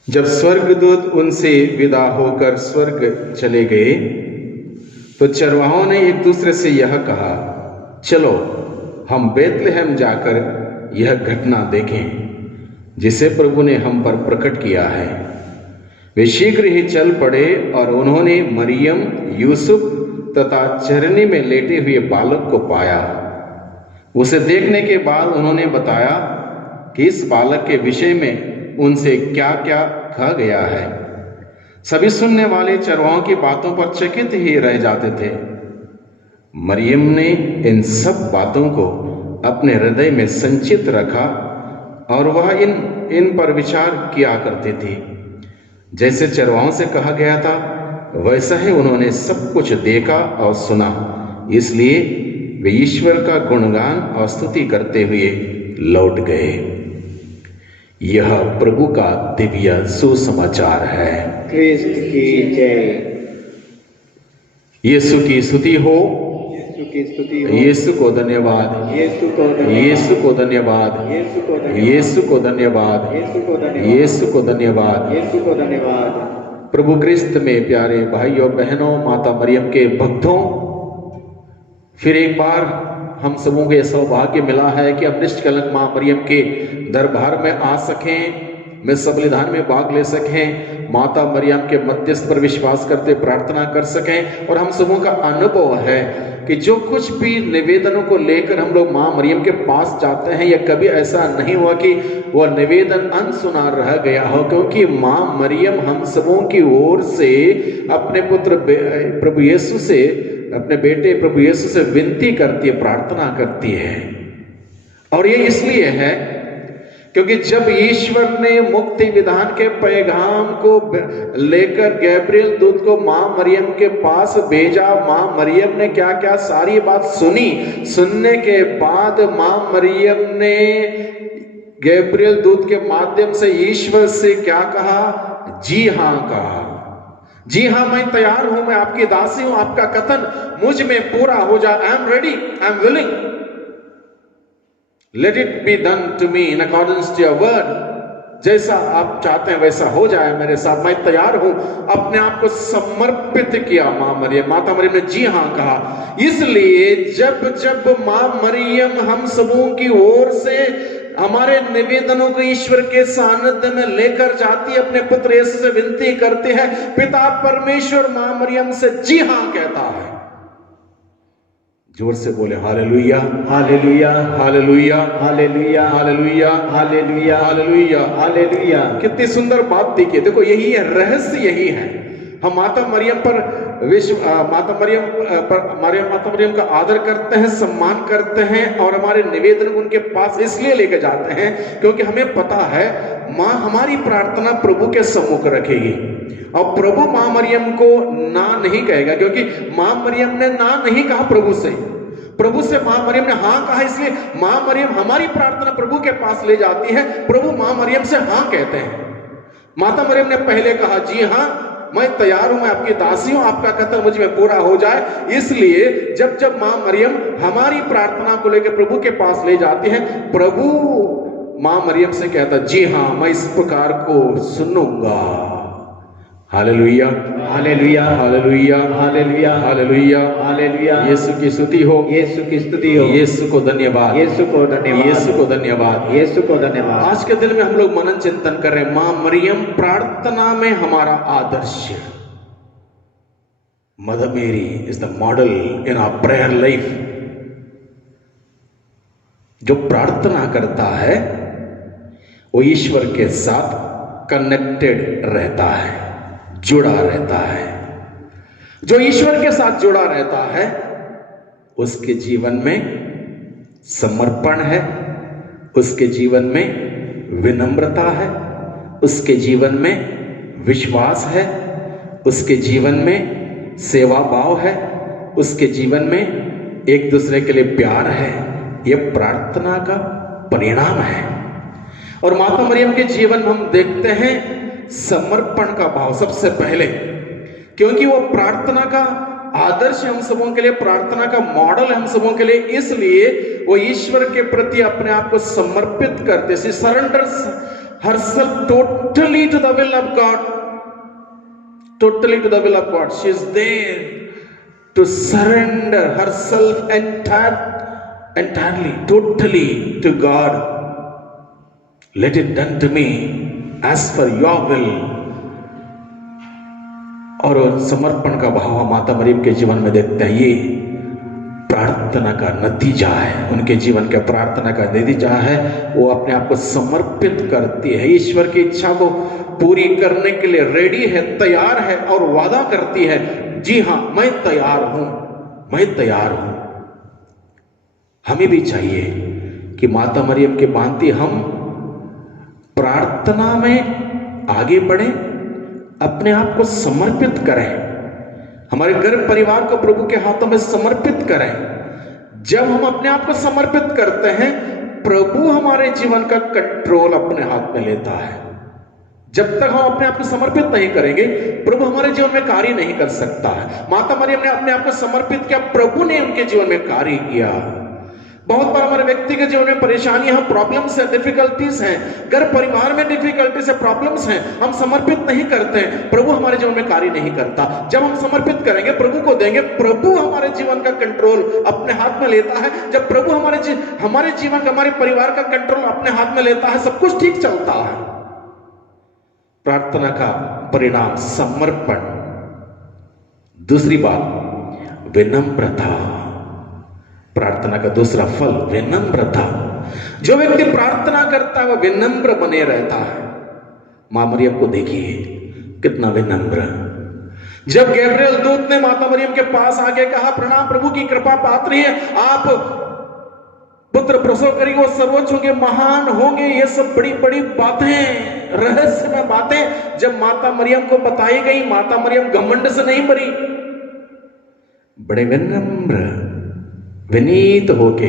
जब स्वर्गदूत उनसे विदा होकर स्वर्ग चले गए तो चरवाहों ने एक दूसरे से यह कहा, चलो हम बेतलहम जाकर यह घटना देखें जिसे प्रभु ने हम पर प्रकट किया है। वे शीघ्र ही चल पड़े और उन्होंने मरियम, यूसुफ तथा चरनी में लेटे हुए बालक को पाया। उसे देखने के बाद उन्होंने बताया कि इस बालक के विषय में उनसे क्या क्या कहा गया है। सभी सुनने वाले चरवाहों की बातों पर चकित ही रह जाते थे। मरियम ने इन सब बातों को अपने हृदय में संचित रखा और वह इन पर विचार किया करती थी। जैसे चरवाहों से कहा गया था वैसा ही उन्होंने सब कुछ देखा और सुना, इसलिए वे ईश्वर का गुणगान और स्तुति करते हुए लौट गए। यह प्रभु का दिव्य सुसमाचार है। क्रिस्त की जय। यीशु की स्तुति हो। यीशु की स्तुति हो। यीशु को धन्यवाद। यीशु को धन्यवाद। यीशु को धन्यवाद। यीशु को धन्यवाद। यीशु को धन्यवाद। यीशु को धन्यवाद। यीशु को धन्यवाद। यीशु को धन्यवाद। प्रभु क्रिस्त में प्यारे भाइयों बहनों, माता मरियम के भक्तों, फिर एक बार हम सबों को यह सौभाग्य मिला है कि अब निष्कलंक मां मरियम के दरबार में आ सकें, में सब बलिदान में भाग ले सकें, माता मरियम के मध्यस्थ पर विश्वास करते प्रार्थना कर सकें। और हम सबों का अनुभव है कि जो कुछ भी निवेदनों को लेकर हम लोग मां मरियम के पास जाते हैं, यह कभी ऐसा नहीं हुआ कि वह निवेदन अनसुना रह गया हो, क्योंकि मां मरियम हम सबों की ओर से अपने पुत्र प्रभु यीशु से, अपने बेटे प्रभु यीशु से विनती करती है, प्रार्थना करती है। और ये इसलिए है क्योंकि जब ईश्वर ने मुक्ति विधान के पैगाम को लेकर गैब्रियल दूत को मां मरियम के पास भेजा, मां मरियम ने क्या क्या सारी बात सुनी। सुनने के बाद मां मरियम ने गैब्रियल दूत के माध्यम से ईश्वर से क्या कहा? जी हां कहा। जी हां, मैं तैयार हूं, मैं आपकी दासी हूं, आपका कथन मुझ में पूरा हो जाए। I am ready, I am willing, let it be done to me in accordance to your word. जैसा आप चाहते हैं वैसा हो जाए मेरे साथ, मैं तैयार हूं। अपने आप को समर्पित किया माता मरियम ने जी हां कहा। इसलिए जब जब मां मरियम हम सबों की ओर से हमारे निवेदनों को ईश्वर के सानिध्य में लेकर जाती है, अपने पुत्र यीशु से विनती करते हैं, पिता परमेश्वर मां मरियम से जी हां कहता है। जोर से बोले hallelujah, hallelujah, hallelujah, hallelujah, hallelujah, hallelujah, hallelujah, hallelujah. कितनी सुंदर बात देखिए, देखो यही है रहस्य, यही है। हम माता मरियम पर माता मरियम का आदर करते हैं, सम्मान करते हैं और हमारे निवेदन को उनके पास इसलिए लेकर जाते हैं क्योंकि हमें पता है मां हमारी प्रार्थना प्रभु के सम्मुख रखेगी और प्रभु मां मरियम को ना नहीं कहेगा, क्योंकि मां मरियम ने ना नहीं कहा प्रभु से मां मरियम ने हां कहा। इसलिए मां मरियम हमारी प्रार्थना प्रभु के पास ले जाती है, प्रभु मां मरियम से हां कहते हैं। माता मरियम ने पहले कहा जी हां, मैं तैयार हूं, मैं आपकी दासी हूं, आपका कथन मुझ में पूरा हो जाए। इसलिए जब जब मां मरियम हमारी प्रार्थना को लेकर प्रभु के पास ले जाती है, प्रभु मां मरियम से कहता जी हां, मैं इस पुकार को सुनूंगा, hallelujah, hallelujah, hallelujah, hallelujah, hallelujah. Hallelujah. यीशु की स्तुति हो, यीशु की स्तुति हो। यीशु को धन्यवाद, यीशु को धन्यवाद, यीशु को धन्यवाद। यीशु को धन्यवाद। आज के दिन में हम लोग मनन चिंतन कर रहे हैं, मां मरियम प्रार्थना में हमारा आदर्श। Mother Mary is the model in our prayer life. जो प्रार्थना करता है वो ईश्वर के साथ कनेक्टेड रहता है, जुड़ा रहता है। जो ईश्वर के साथ जुड़ा रहता है उसके जीवन में समर्पण है, उसके जीवन में विनम्रता है, उसके जीवन में विश्वास है, उसके जीवन में सेवा भाव है, उसके जीवन में एक दूसरे के लिए प्यार है। यह प्रार्थना का परिणाम है। और माता मरियम के जीवन में हम देखते हैं समर्पण का भाव सबसे पहले, क्योंकि वो प्रार्थना का आदर्श है हम सबों के लिए, प्रार्थना का मॉडल है हम सबों के लिए। इसलिए वो ईश्वर के प्रति अपने आप को समर्पित करते, she surrenders herself totally to the will of God, totally to the will of God. She is there to surrender herself entirely, totally to God. Let it done to me as per your will. और समर्पण का भाव माता मरियम के जीवन में देखते हैं। ये प्रार्थना का नतीजा है, उनके जीवन के प्रार्थना का नतीजा है। वो अपने आप को समर्पित करती है, ईश्वर की इच्छा को पूरी करने के लिए रेडी है, तैयार है और वादा करती है, जी हां मैं तैयार हूं, मैं तैयार हूं। हमें भी चाहिए कि माता मरियम के भांति हम प्रार्थना में आगे बढ़ें, अपने आप को समर्पित करें, हमारे घर परिवार को प्रभु के हाथों में समर्पित करें। जब हम अपने आप को समर्पित करते हैं, प्रभु हमारे जीवन का कंट्रोल अपने हाथ में लेता है। जब तक हम अपने आप को समर्पित नहीं करेंगे, प्रभु हमारे जीवन में कार्य नहीं कर सकता है। माता मरियम ने अपने आप को समर्पित किया, प्रभु ने उनके जीवन में कार्य किया। बहुत बार हमारे व्यक्ति के जीवन में परेशानियां, प्रॉब्लम्स है, डिफिकल्टीज हैं, घर परिवार में डिफिकल्टीज है, प्रॉब्लम्स हैं, हम समर्पित नहीं करते हैं, प्रभु हमारे जीवन में कार्य नहीं करता। जब हम समर्पित करेंगे, प्रभु को देंगे, प्रभु हमारे जीवन का कंट्रोल अपने हाथ में लेता है। जब प्रभु हमारे जीवन का, हमारे परिवार का कंट्रोल अपने हाथ में लेता है, सब कुछ ठीक चलता है। प्रार्थना का परिणाम समर्पण। दूसरी बात विनम्रता। प्रार्थना का दूसरा फल विनम्रता। जो व्यक्ति प्रार्थना करता है वह विनम्र बने रहता है। मां मरियम को देखिए कितना विनम्र। जब गैब्रियल दूत ने माता मरियम के पास आके कहा, प्रणाम प्रभु की कृपा पात्री है, आप पुत्र प्रसव करेंगे, वो सर्वोच्च होंगे, महान होंगे, ये सब बड़ी बड़ी बातें, रहस्यमय बातें जब माता मरियम को बताई गई, माता मरियम घमंड से नहीं भरी, बड़े विनम्र विनीत होके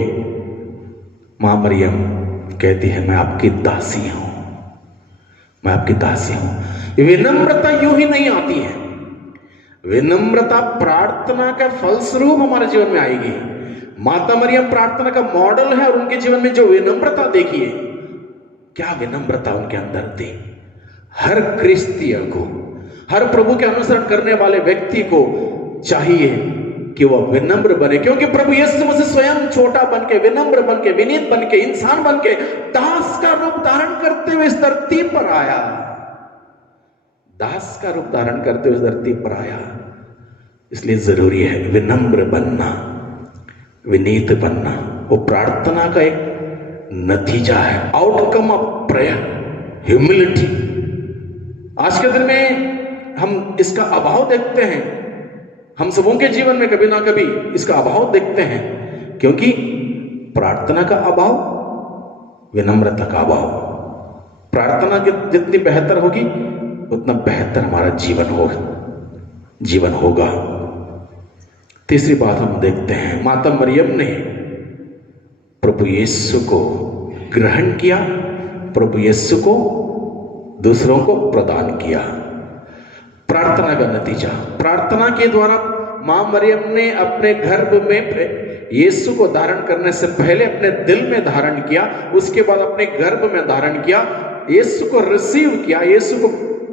मां मरियम कहती है, मैं आपकी दासी हूं, मैं आपकी दासी हूं। विनम्रता यूं ही नहीं आती है, विनम्रता प्रार्थना का फलस्वरूप हमारे जीवन में आएगी। माता मरियम प्रार्थना का मॉडल है और उनके जीवन में जो विनम्रता देखिए, क्या विनम्रता उनके अंदर थी। हर क्रिस्तीय को, हर प्रभु के अनुसरण करने वाले व्यक्ति को चाहिए कि वह विनम्र बने, क्योंकि प्रभु यीशु मसीह स्वयं छोटा बनके, विनम्र बनके, विनीत बनके, इंसान बनके, दास का रूप धारण करते हुए इस धरती पर आया। दास का रूप धारण करते हुए इस धरती पर आया। इसलिए जरूरी है विनम्र बनना, विनीत बनना। वो प्रार्थना का एक नतीजा है, आउटकम ऑफ प्रेयर, ह्यूमिलिटी। आज के दिन में हम इसका अभाव देखते हैं, हम सबों के जीवन में कभी ना कभी इसका अभाव देखते हैं, क्योंकि प्रार्थना का अभाव, विनम्रता का अभाव। प्रार्थना जितनी बेहतर होगी उतना बेहतर हमारा जीवन होगा। तीसरी बात हम देखते हैं, माता मरियम ने प्रभु यीशु को ग्रहण किया, प्रभु यीशु को दूसरों को प्रदान किया। प्रार्थना का नतीजा, प्रार्थना के द्वारा मां मरियम ने अपने गर्भ में यीशु को धारण करने से पहले अपने दिल में धारण किया, उसके बाद अपने गर्भ में धारण किया, यीशु को रिसीव किया, यीशु को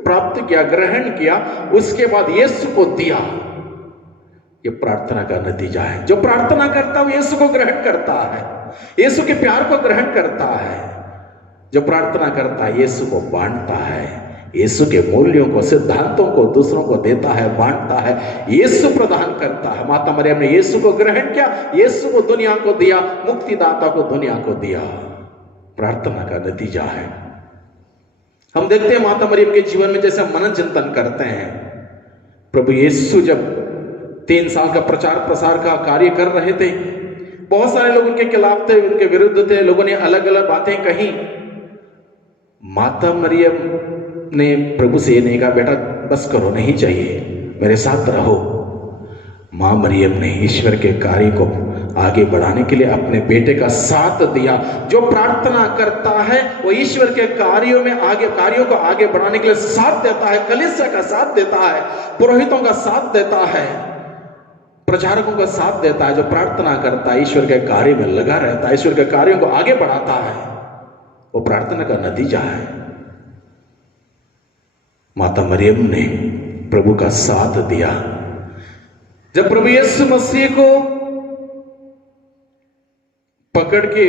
प्राप्त किया, ग्रहण किया, उसके बाद यीशु को दिया। ये प्रार्थना का नतीजा है। जो प्रार्थना करता है वो यीशु को ग्रहण करता है, यीशु के प्यार को ग्रहण करता है। जो प्रार्थना करता है यीशु को बांटता है, यीशु के मूल्यों को, सिद्धांतों को दूसरों को देता है, बांटता है, यीशु प्रदान करता है। माता मरियम ने यीशु को ग्रहण किया, यीशु को दुनिया को दिया, मुक्तिदाता को दुनिया को दिया। प्रार्थना का नतीजा है। हम देखते हैं माता मरियम के जीवन में, जैसे हम मनन चिंतन करते हैं, प्रभु यीशु जब 3 साल का प्रचार प्रसार का कार्य कर रहे थे, बहुत सारे लोग उनके खिलाफ थे, उनके विरुद्ध थे, लोगों ने अलग अलग बातें कही। माता मरियम ने प्रभु से ये नहीं कहा बेटा बस करो, नहीं चाहिए, मेरे साथ रहो। मां मरियम ने ईश्वर के कार्य को आगे बढ़ाने के लिए अपने बेटे का साथ दिया। जो प्रार्थना करता है वो ईश्वर के कार्यों को आगे बढ़ाने के लिए साथ देता है, कलीसिया का साथ देता है, पुरोहितों का साथ देता है, प्रचारकों का साथ देता है। जो प्रार्थना करता है ईश्वर के कार्य में लगा रहता है, ईश्वर के कार्यों को आगे बढ़ाता है, वो प्रार्थना का नतीजा है। माता मरियम ने प्रभु का साथ दिया। जब प्रभु यीशु मसीह को पकड़ के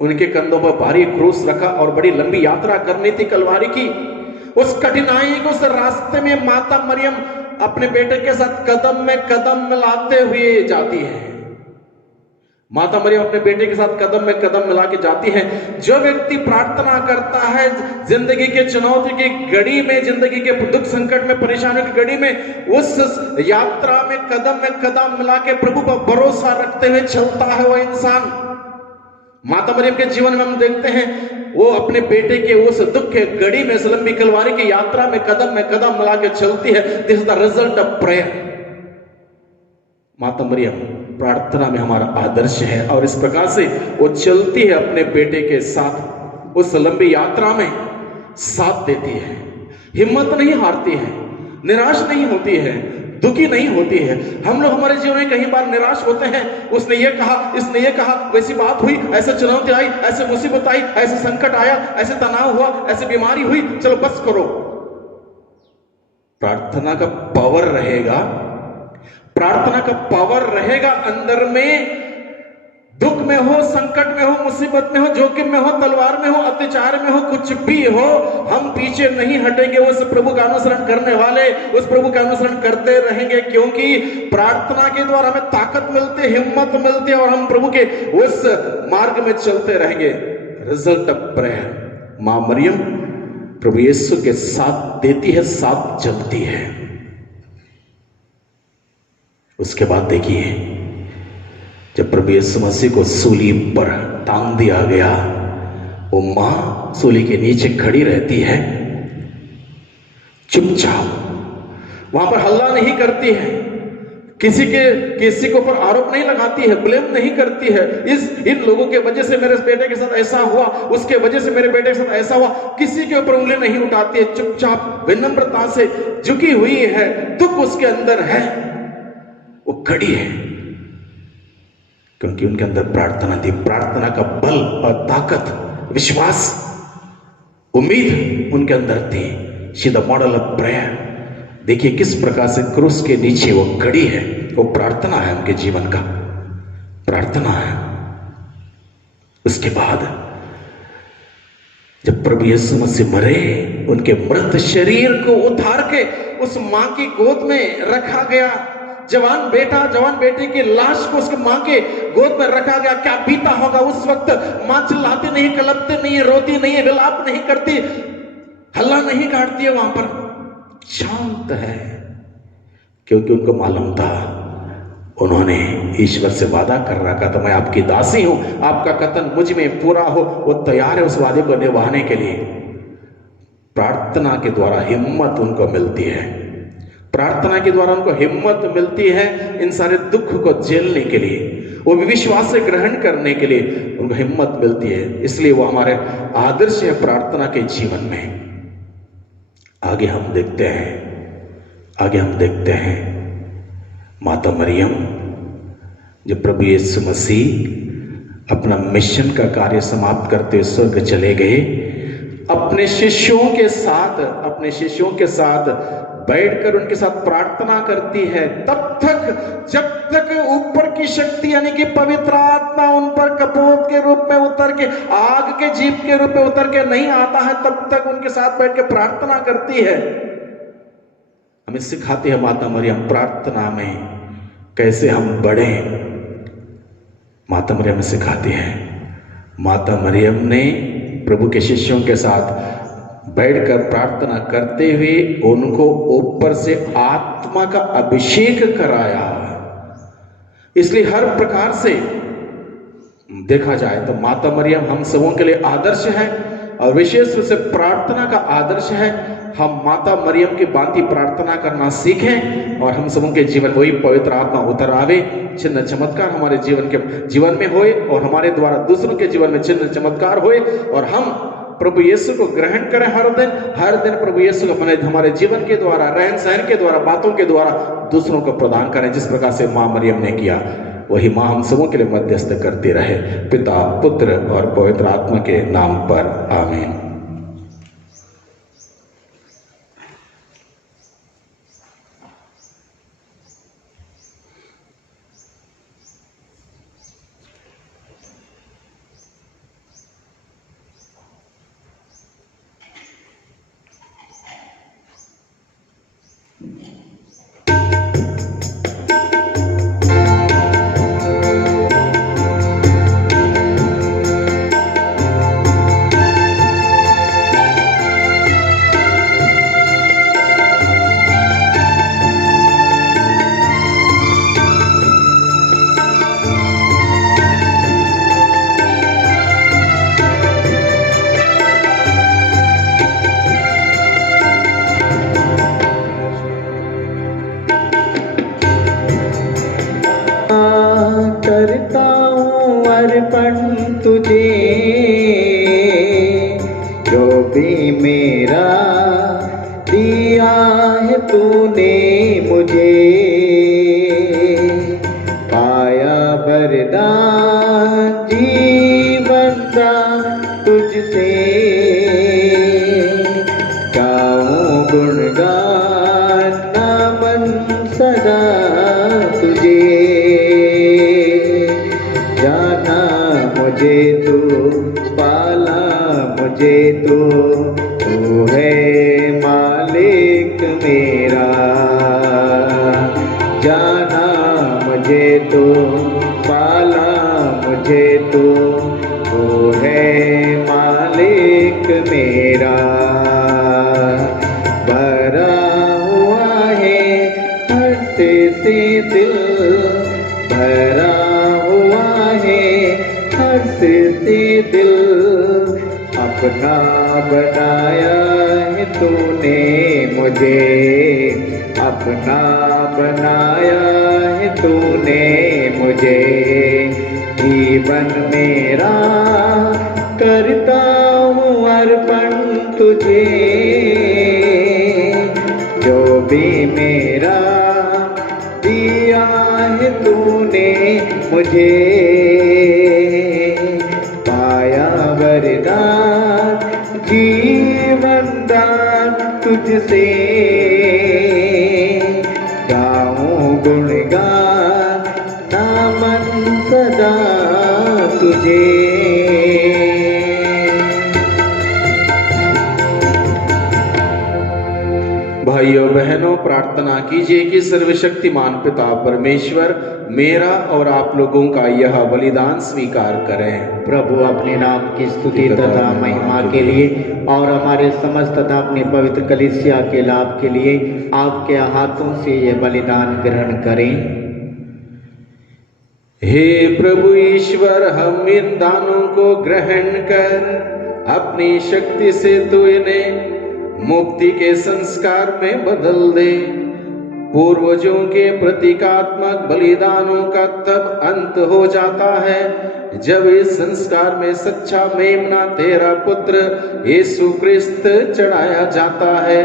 उनके कंधों पर भारी क्रूस रखा और बड़ी लंबी यात्रा करनी थी कलवारी की, उस कठिनाई को, उस रास्ते में माता मरियम अपने बेटे के साथ कदम में कदम मिलाते हुए जाती है। माता मरियम अपने बेटे के साथ कदम में कदम मिला के जाती है। जो व्यक्ति प्रार्थना करता है, जिंदगी के चुनौती की घड़ी में, जिंदगी के दुख संकट में, परेशानियों की घड़ी में, उस यात्रा में कदम मिला के प्रभु पर भरोसा रखते हुए चलता है वो इंसान। माता मरियम के जीवन में हम देखते हैं वो अपने बेटे के उस दुख के घड़ी में, इस लंबी कलवारी की यात्रा में कदम मिला के चलती है। This is the result of prayer. माता मरियम प्रार्थना में हमारा आदर्श है और इस प्रकार से वो चलती है अपने बेटे के साथ, उस लंबी यात्रा में साथ देती है, हिम्मत नहीं हारती है, निराश नहीं होती है, दुखी नहीं होती है। हम लोग हमारे जीवन में कई बार निराश होते हैं, उसने ये कहा, इसने ये कहा, वैसी बात हुई, ऐसे चुनौती आई, ऐसे मुसीबत आई, ऐसे संकट आया, ऐसे तनाव हुआ, ऐसे बीमारी हुई, चलो बस करो। प्रार्थना का पावर रहेगा, प्रार्थना का पावर रहेगा अंदर में। दुख में हो, संकट में हो, मुसीबत में हो, जोखिम में हो, तलवार में हो, अत्याचार में हो, कुछ भी हो, हम पीछे नहीं हटेंगे। उस प्रभु का अनुसरण करने वाले उस प्रभु का अनुसरण करते रहेंगे, क्योंकि प्रार्थना के द्वारा हमें ताकत मिलती है, हिम्मत मिलती है और हम प्रभु के उस मार्ग में चलते रहेंगे। Result of prayer. मां मरियम प्रभु यीशु के साथ देती है, साथ चलती है। उसके बाद देखिए, जब प्रभु यीशु मसीह को सूली पर टांग दिया गया, वो मां सूली के नीचे खड़ी रहती है, चुपचाप, वहां पर हल्ला नहीं करती है, किसी के ऊपर आरोप नहीं लगाती है, ब्लेम नहीं करती है। इन लोगों के वजह से मेरे बेटे के साथ ऐसा हुआ, उसके वजह से मेरे बेटे के साथ ऐसा हुआ, किसी के ऊपर उंगली नहीं उठाती है। चुपचाप विनम्रता से झुकी हुई है, दुख उसके अंदर है, वो खड़ी है, क्योंकि उनके अंदर प्रार्थना थी। प्रार्थना का बल और ताकत, विश्वास, उम्मीद उनके अंदर थी। She the model of prayer. देखिए किस प्रकार से क्रूस के नीचे वो खड़ी है। वो प्रार्थना है, उनके जीवन का प्रार्थना है। उसके बाद जब प्रभु यीशु मसीह मरे, उनके मृत शरीर को उतार के उस मां की गोद में रखा गया। जवान बेटे की लाश को उसके मां के गोद में रखा गया। क्या बीता होगा उस वक्त। मां चिल्लाती नहीं, कलपती नहीं, रोती नहीं, विलाप नहीं करती, हल्ला नहीं काटती है, वहां पर शांत है, क्योंकि उनको मालूम था उन्होंने ईश्वर से वादा कर रखा था, मैं आपकी दासी हूं, आपका कथन मुझ में पूरा हो। वो तैयार है उस वादे को निभाने के लिए। प्रार्थना के द्वारा हिम्मत उनको मिलती है, प्रार्थना के द्वारा उनको हिम्मत मिलती है इन सारे दुख को झेलने के लिए, वो विश्वास से ग्रहण करने के लिए उनको हिम्मत मिलती है। इसलिए वो हमारे आदर्श है प्रार्थना के जीवन में। आगे हम देखते हैं माता मरियम, जब प्रभु यीशु मसीह अपना मिशन का कार्य समाप्त करते स्वर्ग चले गए, अपने शिष्यों के साथ अपने शिष्यों के साथ बैठकर उनके साथ प्रार्थना करती है, तब तक जब तक ऊपर की शक्ति यानी कि पवित्र आत्मा उन पर कपोत के रूप में उतर के, आग के जीप के रूप में उतर के नहीं आता है, तब तक उनके साथ बैठ के प्रार्थना करती है। हमें सिखाती है माता मरियम प्रार्थना में कैसे हम बढ़े। माता मरियम सिखाती है। माता मरियम ने प्रभु के शिष्यों के साथ बैठकर प्रार्थना करते हुए उनको ऊपर से आत्मा का अभिषेक कराया। इसलिए हर प्रकार से देखा जाए तो माता मरियम हम सबों के लिए आदर्श है और विशेष रूप से प्रार्थना का आदर्श है। हम माता मरियम की भांति प्रार्थना करना सीखें और हम सबों के जीवन वही पवित्र आत्मा उतर आवे, चिन्ह चमत्कार हमारे जीवन में होए और हमारे द्वारा दूसरों के जीवन में चिन्ह चमत्कार होए और हम प्रभु यीशु को ग्रहण करें हर दिन प्रभु यीशु को हमारे जीवन के द्वारा, रहन सहन के द्वारा, बातों के द्वारा दूसरों को प्रदान करें। जिस प्रकार से मां मरियम ने किया वही मां हम सबों के लिए मध्यस्थ करती रहे। पिता, पुत्र और पवित्र आत्मा के नाम पर आमीन। करता हूँ अर्पण तुझे, जो भी मेरा दिया है तूने मुझे, पाया वरदान जीवन का तुझसे, गाऊं गुणगान नामन सदा तुझे, जाना मुझे तू, पाला मुझे तू है मालिक मेरा, जाना मुझे तू, पाला मुझे तू है मालिक मेरा, भरा हुआ है हर्ष से दिल, भरा हुआ है हर्ष से दिल, अपना बनाया है तूने मुझे, अपना बनाया है तूने मुझे, जीवन मेरा करता हूँ अर्पण तुझे, जो भी मेरा दिया है तूने मुझे, पाया वरदान जीवन दान तुझसे, गाऊं गुणगान नामन सदा तुझे। भाइयों बहनों, प्रार्थना कीजिए कि सर्वशक्तिमान पिता परमेश्वर मेरा और आप लोगों का यह बलिदान स्वीकार करें। प्रभु अपने नाम की स्तुति तथा महिमा के लिए और हमारे समस्त तथा अपनी पवित्र कलीसिया के लाभ के लिए आपके हाथों से ये बलिदान ग्रहण करें। हे प्रभु ईश्वर, हम इन दानों को ग्रहण कर अपनी शक्ति से तू इन्हें मुक्ति के संस्कार में बदल दे। पूर्वजों के प्रतीकात्मक बलिदानों का तब अंत हो जाता है जब इस संस्कार में सच्चा मेमना तेरा पुत्र यीशु क्रिस्त चढ़ाया जाता है,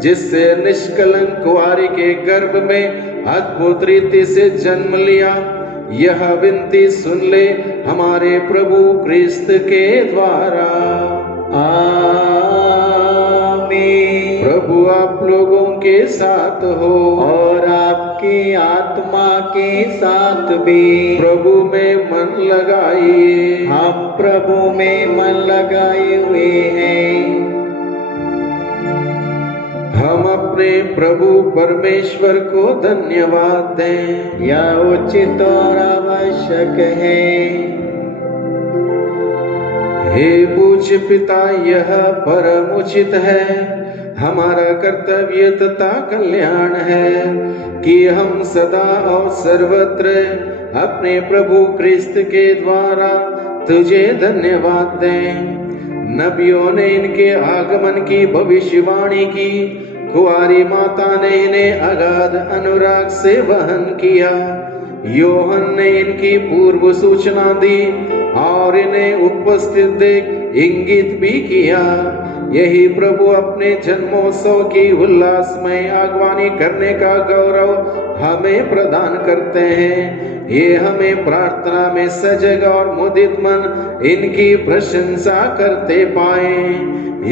जिससे निष्कलंक कुंवारी के गर्भ में अद्भुत रीति से जन्म लिया। यह विनती सुन ले हमारे प्रभु क्रिस्त के द्वारा। आमीन। प्रभु आप लोगों के साथ हो और आपकी आत्मा के साथ भी। प्रभु में मन लगाइए। हम प्रभु में मन लगाए हुए हैं। हम अपने प्रभु परमेश्वर को धन्यवाद दें। यह उचित और आवश्यक है। हे पूज्य पिता, यह परम उचित है, हमारा कर्तव्य तथा कल्याण है कि हम सदा और सर्वत्र अपने प्रभु क्रिस्त के द्वारा तुझे धन्यवाद दें। नबियों ने इनके आगमन की भविष्यवाणी की, कुंवारी माता ने इन्हें अगाध अनुराग से वहन किया। योहन ने इनकी पूर्व सूचना दी और इन्हें उपस्थित देख इंगित भी किया। यही प्रभु अपने जन्मोत्सव की उल्लासमय आगवानी करने का गौरव हमें प्रदान करते हैं। ये हमें प्रार्थना में सजग और मुदित मन इनकी प्रशंसा करते पाए।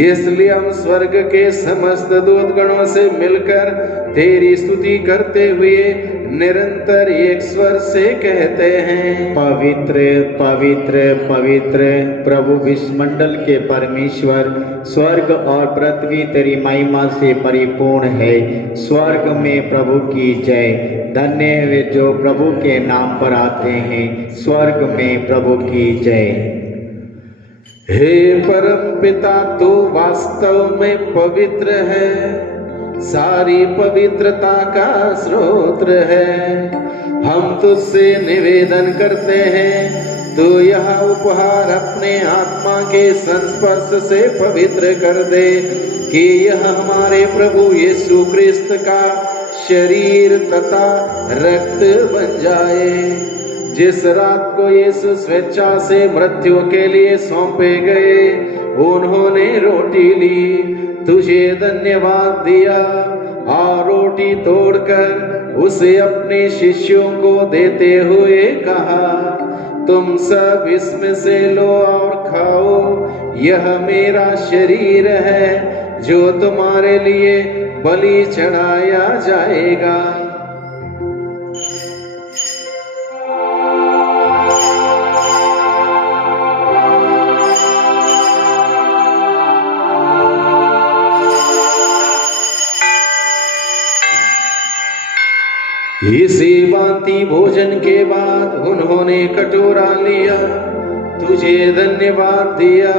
इसलिए हम स्वर्ग के समस्त दूतगणों से मिलकर तेरी स्तुति करते हुए निरंतर एक स्वर से कहते हैं, पवित्र पवित्र पवित्र प्रभु विश्वमंडल के परमेश्वर, स्वर्ग और पृथ्वी तेरी महिमा से परिपूर्ण है। स्वर्ग में प्रभु की जय। धन्य है वे जो प्रभु के नाम पर आते हैं। स्वर्ग में प्रभु की जय। हे परम पिता, तू वास्तव में पवित्र है, सारी पवित्रता का स्रोत है। हम तुझसे निवेदन करते हैं, तू यह उपहार अपने आत्मा के संस्पर्श से पवित्र कर दे कि यह हमारे प्रभु यीशु क्रिस्त का शरीर तथा रक्त बन जाए। जिस रात को यीशु स्वेच्छा से मृत्यु के लिए सौंपे गए, उन्होंने रोटी ली, तुझे धन्यवाद दिया और रोटी तोड़कर उसे अपने शिष्यों को देते हुए कहा, तुम सब इसमें से लो और खाओ, यह मेरा शरीर है जो तुम्हारे लिए बलि चढ़ाया जाएगा। इसी भांति भोजन के बाद उन्होंने कटोरा लिया, तुझे धन्यवाद दिया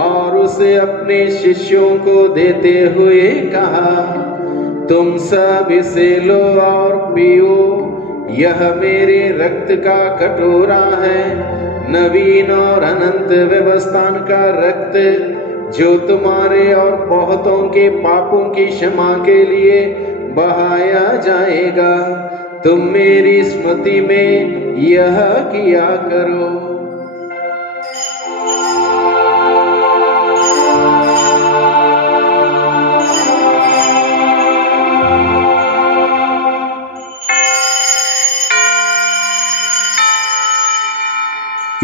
और उसे अपने शिष्यों को देते हुए कहा, तुम सब इसे लो और पियो, यह मेरे रक्त का कटोरा है, नवीन और अनंत व्यवस्थान का रक्त, जो तुम्हारे और बहुतों के पापों की क्षमा के लिए बहाया जाएगा। तुम मेरी स्मृति में यह किया करो।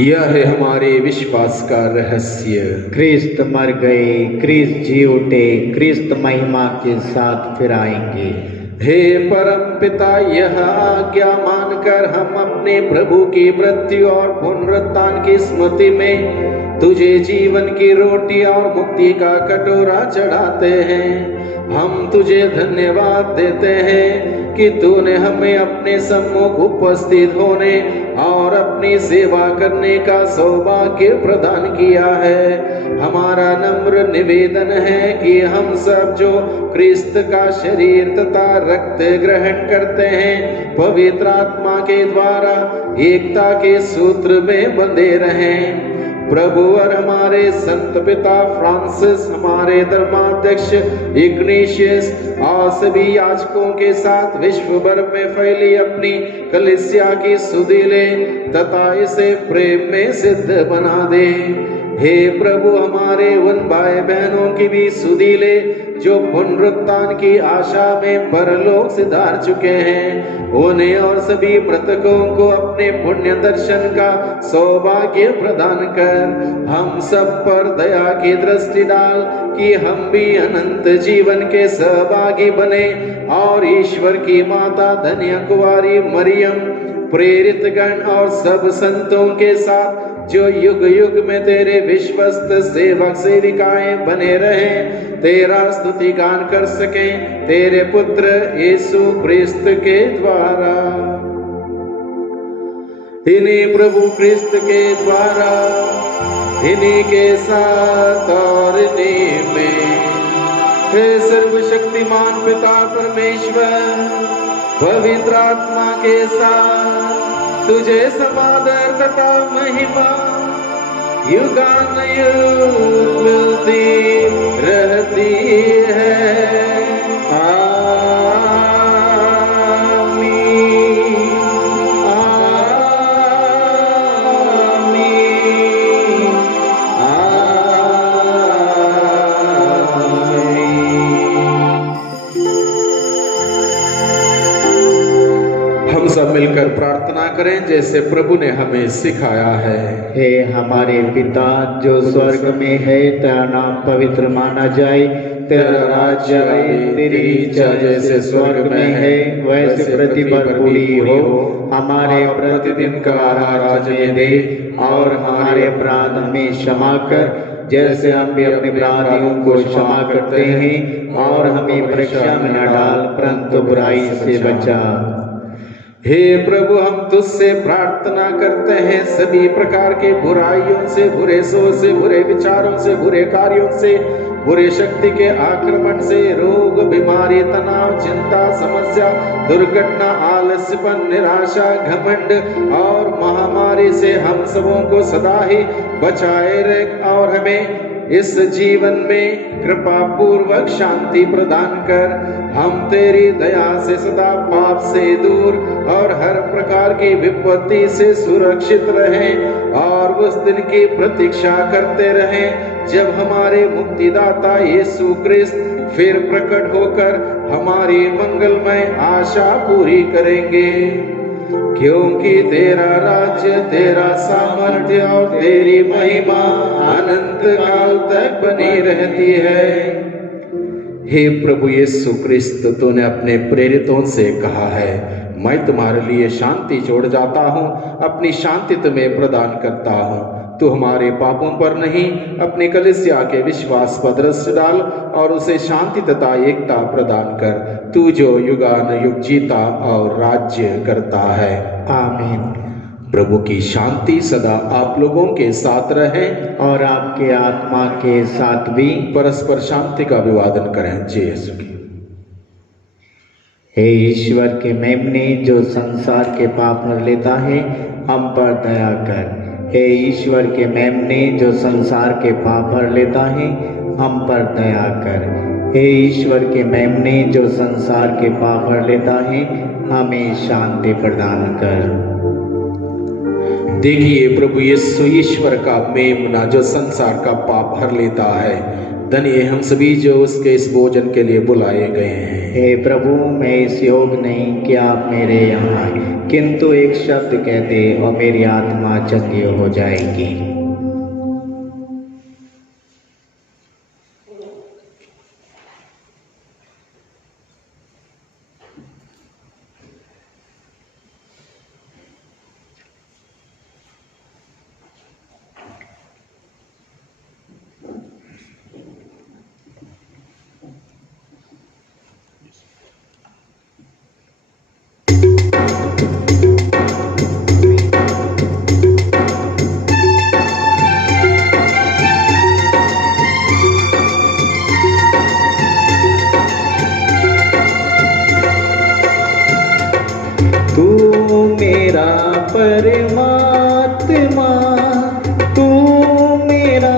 यह है हमारे विश्वास का रहस्य। क्रिस्त मर गए, क्रिस्त जी उठे, क्रिस्त महिमा के साथ फिर आएंगे। हे परम पिता, यह आज्ञा मानकर हम अपने प्रभु की मृत्यु और पुनरुत्थान की स्मृति में तुझे जीवन की रोटी और मुक्ति का कटोरा चढ़ाते हैं। हम तुझे धन्यवाद देते हैं कि तूने हमें अपने सम्मुख उपस्थित होने और अपनी सेवा करने का सौभाग्य प्रदान किया है। हमारा नम्र निवेदन है कि हम सब जो क्रिस्त का शरीर तथा रक्त ग्रहण करते हैं, पवित्र आत्मा के द्वारा एकता के सूत्र में बंधे रहें। प्रभु और हमारे संत पिता फ्रांसिस, हमारे धर्माध्यक्ष इग्नेशियस और सभी याजकों के साथ विश्व भर में फैली अपनी कलीसिया की सुधि ले तथा इसे प्रेम में सिद्ध बना दे। हे प्रभु, हमारे उन भाई बहनों की भी सुधि ले जो पुनरुत्थान की आशा में परलोक से धार चुके हैं। उन्हें और सभी मृतकों को अपने पुण्य दर्शन का सौभाग्य प्रदान कर। हम सब पर दया की दृष्टि डाल कि हम भी अनंत जीवन के सहभागी बने और ईश्वर की माता धन्य कुंवारी मरियम, प्रेरित गण और सब संतों के साथ जो युग युग में तेरे विश्वस्त सेवक सेविकाएं बने रहें, तेरा स्तुति गान कर सकें तेरे पुत्र यीशु क्रिस्त के द्वारा। इन्हीं प्रभु क्रिस्त के द्वारा, इन्हीं के साथ और इन्हीं में, हे सर्वशक्तिमान पिता परमेश्वर, पवित्र आत्मा के साथ तुझे समादर तथा महिमा युगानुयुग मिलती रहती है। आमीन, हम सब मिलकर प्रार्थना करें जैसे प्रभु ने हमें सिखाया है। हे हमारे पिता जो स्वर्ग में है, तेरा नाम पवित्र माना जाए, तेरा राज्य आए, तेरी इच्छा जैसे स्वर्ग में है वैसे पृथ्वी पर पूरी हो। हमारे प्रतिदिन का आहार आज हमें दे और हमारे अपराध हमें क्षमा कर जैसे हम भी अपने अपराधियों को क्षमा करते हैं, और हमें परीक्षा में न डाल परंतु बुराई से बचा। हे प्रभु, हम तुझसे प्रार्थना करते हैं सभी प्रकार के बुराइयों से, बुरे सोच से, बुरे विचारों से, बुरे कार्यों से, बुरे शक्ति के आक्रमण से, रोग, बीमारी, तनाव, चिंता, समस्या, दुर्घटना, आलस्यपन, निराशा, घमंड और महामारी से हम सबों को सदा ही बचाए रख और हमें इस जीवन में कृपा पूर्वक शांति प्रदान कर। हम तेरी दया से सदा पाप से दूर और हर प्रकार की विपत्ति से सुरक्षित रहें और उस दिन की प्रतीक्षा करते रहें जब हमारे मुक्तिदाता यीशु क्रिस्त फिर प्रकट होकर हमारी मंगलमय आशा पूरी करेंगे। क्योंकि तेरा राज्य, तेरा सामर्थ्य और तेरी महिमा अनंत काल तक बनी रहती है। हे प्रभु यीशु क्रिस्त, तूने अपने प्रेरितों से कहा है, मैं तुम्हारे लिए शांति छोड़ जाता हूँ, अपनी शांति तुम्हें प्रदान करता हूँ। तू हमारे पापों पर नहीं, अपनी कलीसिया के विश्वास पर दृष्टि डाल और उसे शांति तथा एकता प्रदान कर, तू जो युगानुयुग जीता और राज्य करता है। आमीन। प्रभु की शांति सदा आप लोगों के साथ रहे और आपके आत्मा के साथ भी। परस्पर शांति का अभिवादन करें। जय यीशु की। हे ईश्वर के मेमने जो संसार के पाप हर लेता है, हम पर दया कर। हे ईश्वर के मेमने जो संसार के पाप हर लेता है, हम पर दया कर। हे ईश्वर के मेमने जो संसार के पाप हर लेता है, हमें शांति प्रदान कर। देखिए प्रभु यीशु ईश्वर का मेमना जो संसार का पाप हर लेता है। धन्य हम सभी जो उसके इस भोजन के लिए बुलाए गए हैं। हे प्रभु, मैं इस योग नहीं कि आप मेरे यहाँ आए, किंतु एक शब्द कह दे और मेरी आत्मा चंगी हो जाएगी। परमात्मा तू मेरा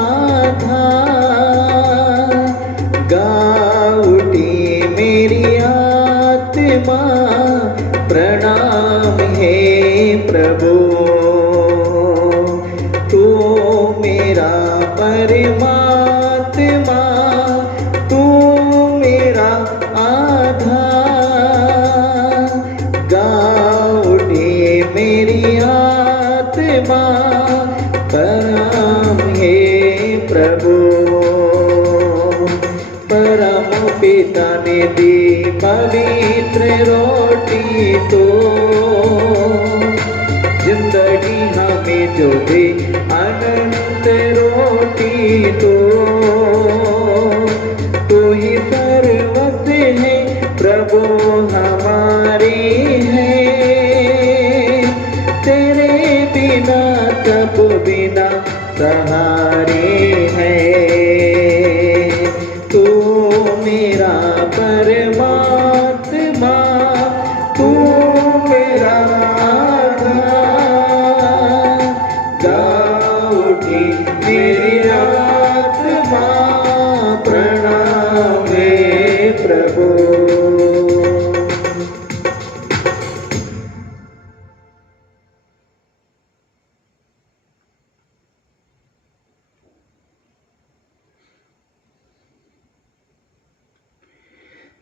आधार, गा उठी मेरी आत्मा, प्रणाम है प्रभु। तू मेरा परमात्मा, तू मेरा आधार। गाओ उठे मेरी आत्मा, परम हे प्रभु। परम पिता ने दी पवित्र रोटी तो, जिंदगी हमें जो दे अनंत रोटी तो। तू ही सर्वस्व है प्रभु हमारे है, तेरे बिना सब बिना सहारे है। तू मेरा परमात्मा, तू मेरा आधार। गाओ उठी मेरी आत्मा, प्रणाम हे प्रभु।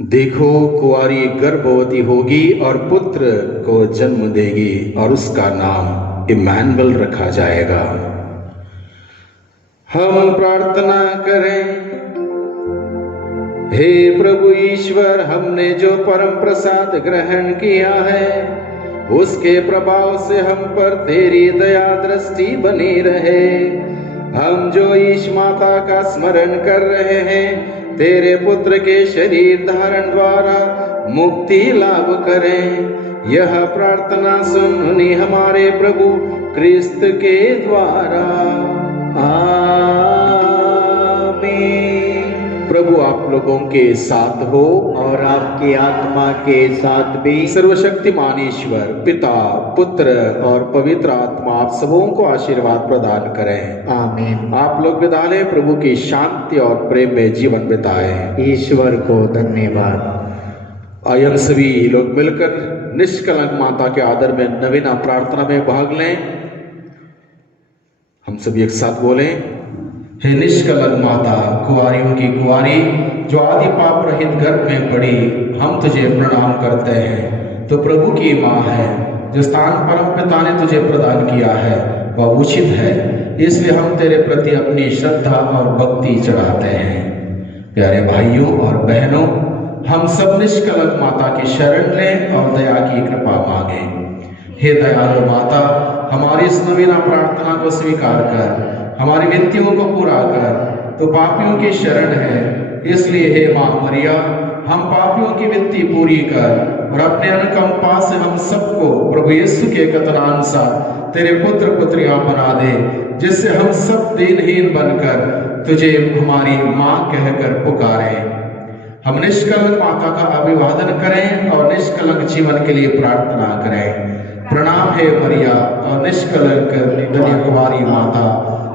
देखो, कुंवारी गर्भवती होगी और पुत्र को जन्म देगी और उसका नाम इम्मानुएल रखा जाएगा। हम प्रार्थना करें। हे प्रभु ईश्वर, हमने जो परम प्रसाद ग्रहण किया है, उसके प्रभाव से हम पर तेरी दया दृष्टि बनी रहे। हम जो ईश माता का स्मरण कर रहे हैं, तेरे पुत्र के शरीर धारण द्वारा मुक्ति लाभ करें। यह प्रार्थना सुन उन्हीं हमारे प्रभु क्रिस्त के द्वारा। आमीन। प्रभु आप लोगों के साथ हो और आपकी आत्मा के साथ भी। सर्वशक्तिमान ईश्वर पिता, पुत्र और पवित्र आत्मा आप सबों को आशीर्वाद प्रदान करें। आमीन। आप लोग विदा लें। प्रभु की शांति और प्रेम में जीवन बिताएं। ईश्वर को धन्यवाद। आइए हम सभी लोग मिलकर निष्कलंक माता के आदर में नवीना प्रार्थना में भाग लें। हम सभी एक साथ बोलें। हे निष्कलंक माता, कुंवारियों की कुंवारी, जो आदि पाप रहित गर्भ में पड़ी, हम तुझे प्रणाम करते हैं। तो प्रभु की माँ है। जो स्थान परम पिता ने तुझे प्रदान किया है वह उचित है, इसलिए हम तेरे प्रति अपनी श्रद्धा और भक्ति चढ़ाते हैं। प्यारे भाइयों और बहनों, हम सब निष्कलंक माता की शरण लें और दया की कृपा मांगे। हे दयालु माता, हमारी इस नवीना प्रार्थना को स्वीकार कर, हमारी विनतियों को पूरा कर। तो पापियों की शरण है, इसलिए हे माँ मरिया, हम पापियों की विनती पूरी कर और अपने अनुकंपा से हम सबको प्रभु यीशु के कथनानुसार तेरे पुत्र पुत्रियां बना दे, जिससे हम सब दीनहीन बनकर तुझे हमारी माँ कहकर पुकारें। हम निष्कलंक माता का अभिवादन करें और निष्कलंक जीवन के लिए प्रार्थना करें। प्रणाम हे मरिया और निष्कलंक धन्य कुमारी माता,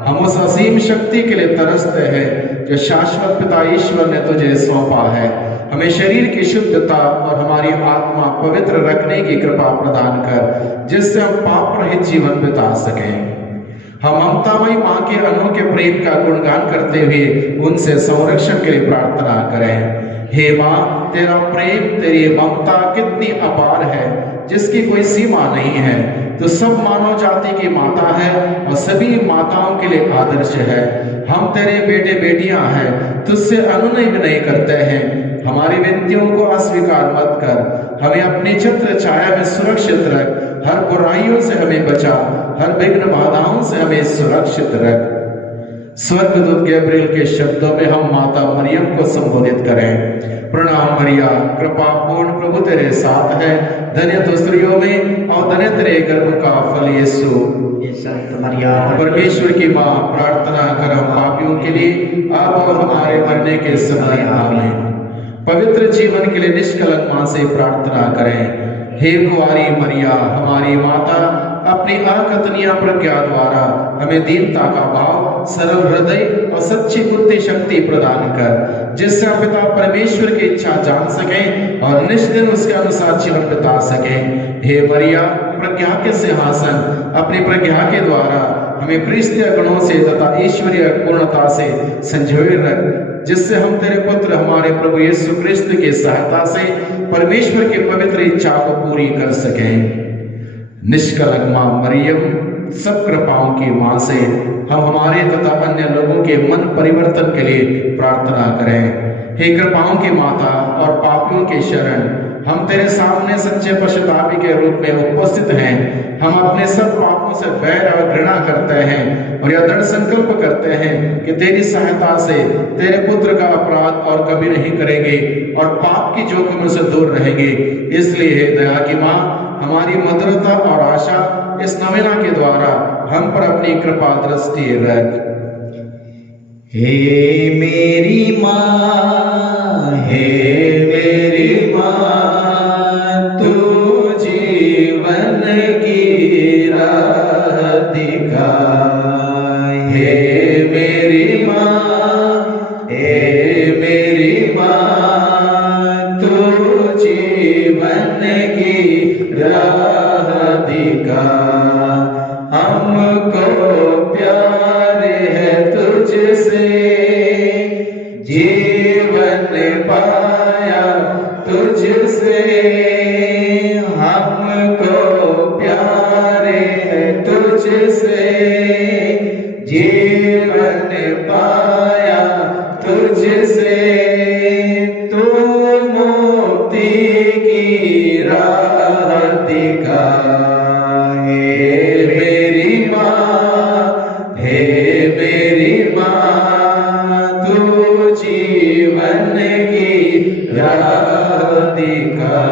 हम उस असीम शक्ति के लिए तरसते हैं जो शाश्वत पिता ईश्वर ने तुझे सौंपा है। हमें शरीर की शुद्धता और हमारी आत्मा पवित्र रखने की कृपा प्रदान कर, जिससे हम पाप रहित जीवन बिता सकें। हम ममतामयी माँ के अनोखे प्रेम का गुणगान करते हुए उनसे संरक्षण के लिए प्रार्थना करें। हे माँ, तेरा प्रेम, तेरी ममता कितनी अपार है, जिसकी कोई सीमा नहीं है। तो सब मानव जाति की माता है और सभी माताओं के लिए आदर्श है। हम तेरे बेटे बेटियां हैं, तुझसे अनुनय विनय करते हैं। हमारी विनतियों को अस्वीकार मत कर, हमें अपनी छत्र छाया में सुरक्षित रख। हर बुराइयों से हमें बचा, हर विघ्न बाधाओं से हमें सुरक्षित रख। स्वर्गदूत गैब्रियल के शब्दों में हम माता मरियम को संबोधित करें। प्रणाम मरिया, कृपा पूर्ण प्रभु तेरे साथ है। धन्य तो स्त्रियों में और धन्य तेरे गर्भ का फल यीशु। संत मरिया परमेश्वर की माँ, प्रार्थना कर हम पापियों के लिए अब और हमारे मरने के समय। आमीन। पवित्र जीवन के लिए निष्कलंक माँ से प्रार्थना करें। हे कुंवारी मरिया, हमारी माता, अपनी अकथनीय प्रज्ञा द्वारा हमें दीनता का भाव, सरल हृदय और सच्ची बुद्धि शक्ति प्रदान कर, जिससे हम पिता परमेश्वर की इच्छा जान सकें और निष्दिन उसके अनुसार जीवन बिता सकें। हे मरिया, प्रज्ञा के सिंहासन, अपनी प्रज्ञा के द्वारा हमें क्रिस्तीय गुणों से तथा ईश्वरीय पूर्णता से संजोए रख, जिससे हम तेरे पुत्र हमारे प्रभु यीशु क्रिस्त की सहायता से परमेश्वर की पवित्र इच्छा को पूरी कर सकें। निष्कलंक मां मरियम, सब कृपाओं की मां से हम हमारे तथा अन्य लोगों के मन परिवर्तन के लिए प्रार्थना करें। हे कृपाओं की माता और पापियों के शरण, हम तेरे सामने सच्चे पश्चातापी के रूप में उपस्थित हैं। हम अपने सब पापों से बैर और घृणा करते हैं और यह दृढ़ संकल्प करते हैं कि तेरी सहायता से तेरे पुत्र का अपराध और कभी नहीं करेंगे और पाप की जोखिमों से दूर रहेंगे। इसलिए हे दया की मां, हमारी मधुरता और आशा इस नवेना के द्वारा हम पर अपनी कृपा दृष्टि रख। हे मेरी माँ, हे मेरी माँ, तू जीवन की राह दिखा। हे मेरी माँ, हे मेरी माँ, तू जीवन की राह दिखा। हमको प्यार है तुझसे, जीवन पाया तुझसे। हमको प्यार है तुझसे, जीवन पाया तुझसे। तू मुक्ति की राह दिखा। हे मेरी माँ, हे मेरी माँ, तू जीवन की राह दिखा।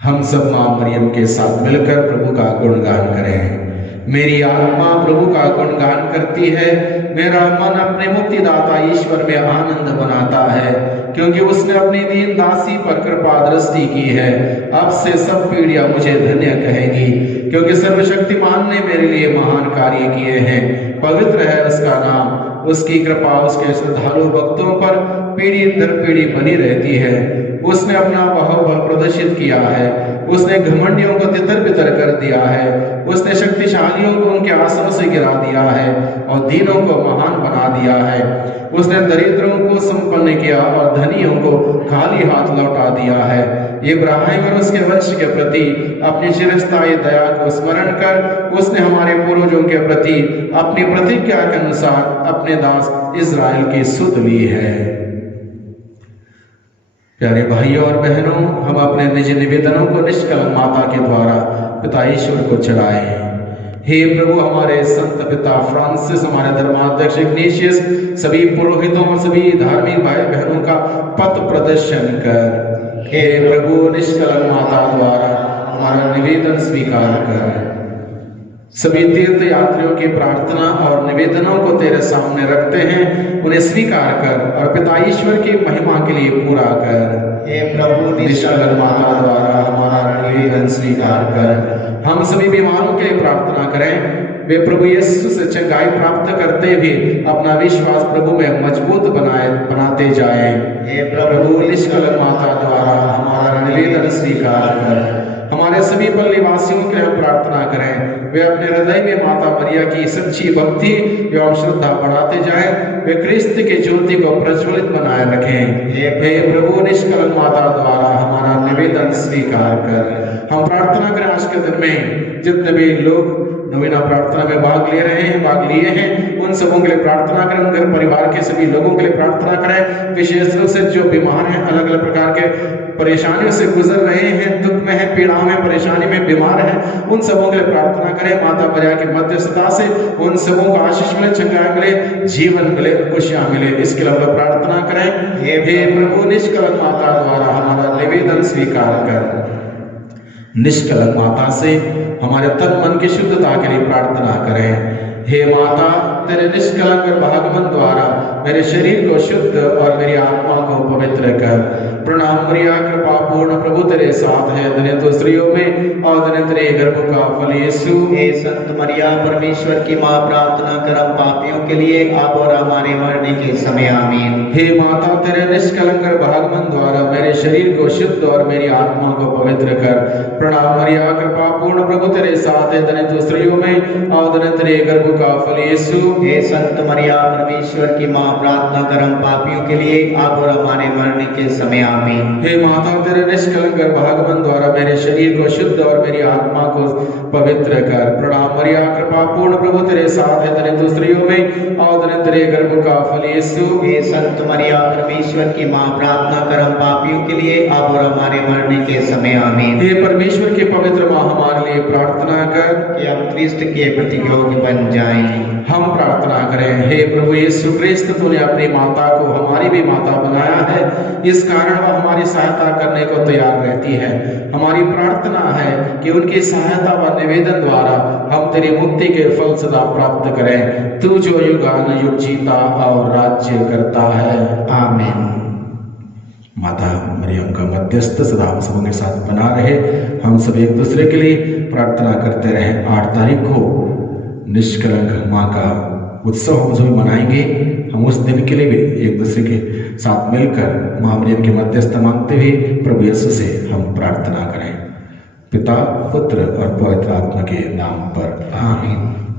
हम सब मां मरियम के साथ मिलकर प्रभु का गुणगान करें। मेरी आत्मा प्रभु का गुणगान करती है, मेरा मन अपने मुक्तिदाता ईश्वर में आनंद बनाता है, क्योंकि उसने अपनी दीन दासी पर कृपा दृष्टि की है। अब से सब पीढ़ियां मुझे धन्य कहेंगी, क्योंकि सर्वशक्तिमान ने मेरे लिए महान कार्य किए हैं। पवित्र है उसका नाम, उसकी कृपा उसके श्रद्धालु भक्तों पर पीढ़ी दर पीढ़ी बनी रहती है। उसने अपना बाहुबल प्रदर्शित किया है, उसने घमंडियों को तितर बितर कर दिया है, उसने शक्तिशालियों को उनके आसन से गिरा दिया है और दीनों को महान बना दिया है। उसने दरिद्रों को संपन्न किया और धनियों को खाली हाथ लौटा दिया है। इब्राहिम और उसके वंश के प्रति अपनी चिरस्थायी दया को स्मरण कर उसने हमारे पूर्वजों के प्रति अपनी प्रतिज्ञा के अनुसार अपने दास इज़राइल की सुध ली है। प्यारे भाइयों और बहनों, हम अपने निज निवेदनों को निष्कलंक माता के द्वारा पिता ईश्वर को चढ़ाएं। हे प्रभु, हमारे संत पिता फ्रांसिस, हमारे धर्माध्यक्ष इग्नेशियस, सभी पुरोहितों और सभी धार्मिक भाई बहनों का पथ प्रदर्शन कर। हे प्रभु, निष्कलंक माता द्वारा हमारा निवेदन स्वीकार कर। सभी तीर्थ यात्रियों की प्रार्थना और निवेदनों को तेरे सामने रखते हैं, उन्हें स्वीकार कर और पिता ईश्वर की महिमा के लिए पूरा कर। हे प्रभु, निष्कलंक माता द्वारा हमारा निवेदन स्वीकार कर। हम सभी बीमारों के लिए प्रार्थना करें, वे प्रभु यीशु से चंगाई प्राप्त करते हुए अपना विश्वास प्रभु में मजबूत बनाते जाएं। हे प्रभु, निष्कलंक माता द्वारा हमारा निवेदन स्वीकार कर। हमारे सभी पल्ली वासियों के लिए हम प्रार्थना करें, वे अपने हृदय में माता मरिया की सच्ची भक्ति एवं श्रद्धा बढ़ाते जाएं, वे क्रिस्त की ज्योति को प्रज्वलित बनाए रखें। हे प्रभु, निष्कलंक माता द्वारा हमारा निवेदन स्वीकार कर। हम प्रार्थना करें आज के दिन में जितने भी लोग नवीना प्रार्थना में भाग लिए हैं, उन सबों के लिए प्रार्थना करें। घर परिवार के सभी लोगों के लिए प्रार्थना करें, विशेष रूप से जो बीमार हैं, अलग अलग प्रकार के परेशानियों से गुजर रहे हैं, दुख में है, पीड़ाओं में, परेशानी में बीमार हैं, उन सबों के लिए प्रार्थना करें। माता मरिया की मध्यस्थता से उन सबों को आशीष मिले, चंगाई मिले, जीवन मिले, खुशियां मिले, इसके लिए हम प्रार्थना करें। हे प्रभु, निष्कलंक माता द्वारा हमारा निवेदन स्वीकार कर। निष्कलंक माता से हमारे तन मन की शुद्धता के लिए प्रार्थना करें। हे माता, तेरे निष्कलंक और भागमन द्वारा मेरे शरीर को शुद्ध और मेरी आत्मा को पवित्र कर। प्रणाम मरिया, कृपा पूर्ण, प्रभु तेरे साथ है, धन्य तो स्त्रियों में और धन्य तेरे गर्भ का फल यीशु। हे संत मरिया, परमेश्वर की माँ, प्रार्थना कर हम पापियों के लिए अब और हमारे मरने के समय आमीन। हे माता, तेरे निष्कलंक भागमन द्वारा मेरे शरीर को शुद्ध और मेरी आत्मा को पवित्र कर। प्रणाम मरिया, कृपा पूर्ण, प्रभु तेरे साथ है, धन्य तो स्त्रियों में और धन्य तेरे गर्भ का फल यीशु। हे संत मरिया, परमेश्वर की माँ, प्रार्थना कर हम पापियों के लिए अब और हमारे मरने के समय आमीन। हे माता, तेरे निष्कलंक भागमन द्वारा मेरे शरीर को शुद्ध और मेरी आत्मा को पवित्र कर। प्रणाम मरिया, कृपा पूर्ण, प्रभु तेरे साथ है, धन्य तो स्त्रियों में और धन्य तेरे गर्भ का फल यीशु। हे संत मरिया, परमेश्वर की माँ, प्रार्थना कर हम पापियों के लिए अब और हमारे मरने के समय आमीन। हे परमेश्वर की पवित्र माँ, हमारे लिए प्रार्थना कर कि हम क्रिस्त के प्रति योग्य बन जाएं। हम प्रार्थना करें। हे प्रभु यीशु क्रिस्त, तूने अपनी माता को हमारी भी माता बनाया है, इस कारण वह हमारी सहायता करने को तैयार रहती है। हमारी प्रार्थना है कि उनकी सहायता व निवेदन द्वारा हम तेरी मुक्ति के फल सदा प्राप्त करें। तू जो युगानुयुग जीता और राज्य करता है, आमीन। माता मरियम का मध्यस्थ सदा हम सबों के साथ बना रहे। हम सब एक दूसरे के लिए प्रार्थना करते रहे। 8 तारीख को निष्कलंक माँ का उत्सव हम सभी मनाएंगे। हम उस दिन के लिए भी एक दूसरे के साथ मिलकर माँ मरियम की मध्यस्थ मांगते हुए प्रभु यीशु से हम प्रार्थना करें। पिता, पुत्र और पवित्र आत्मा के नाम पर, आमीन।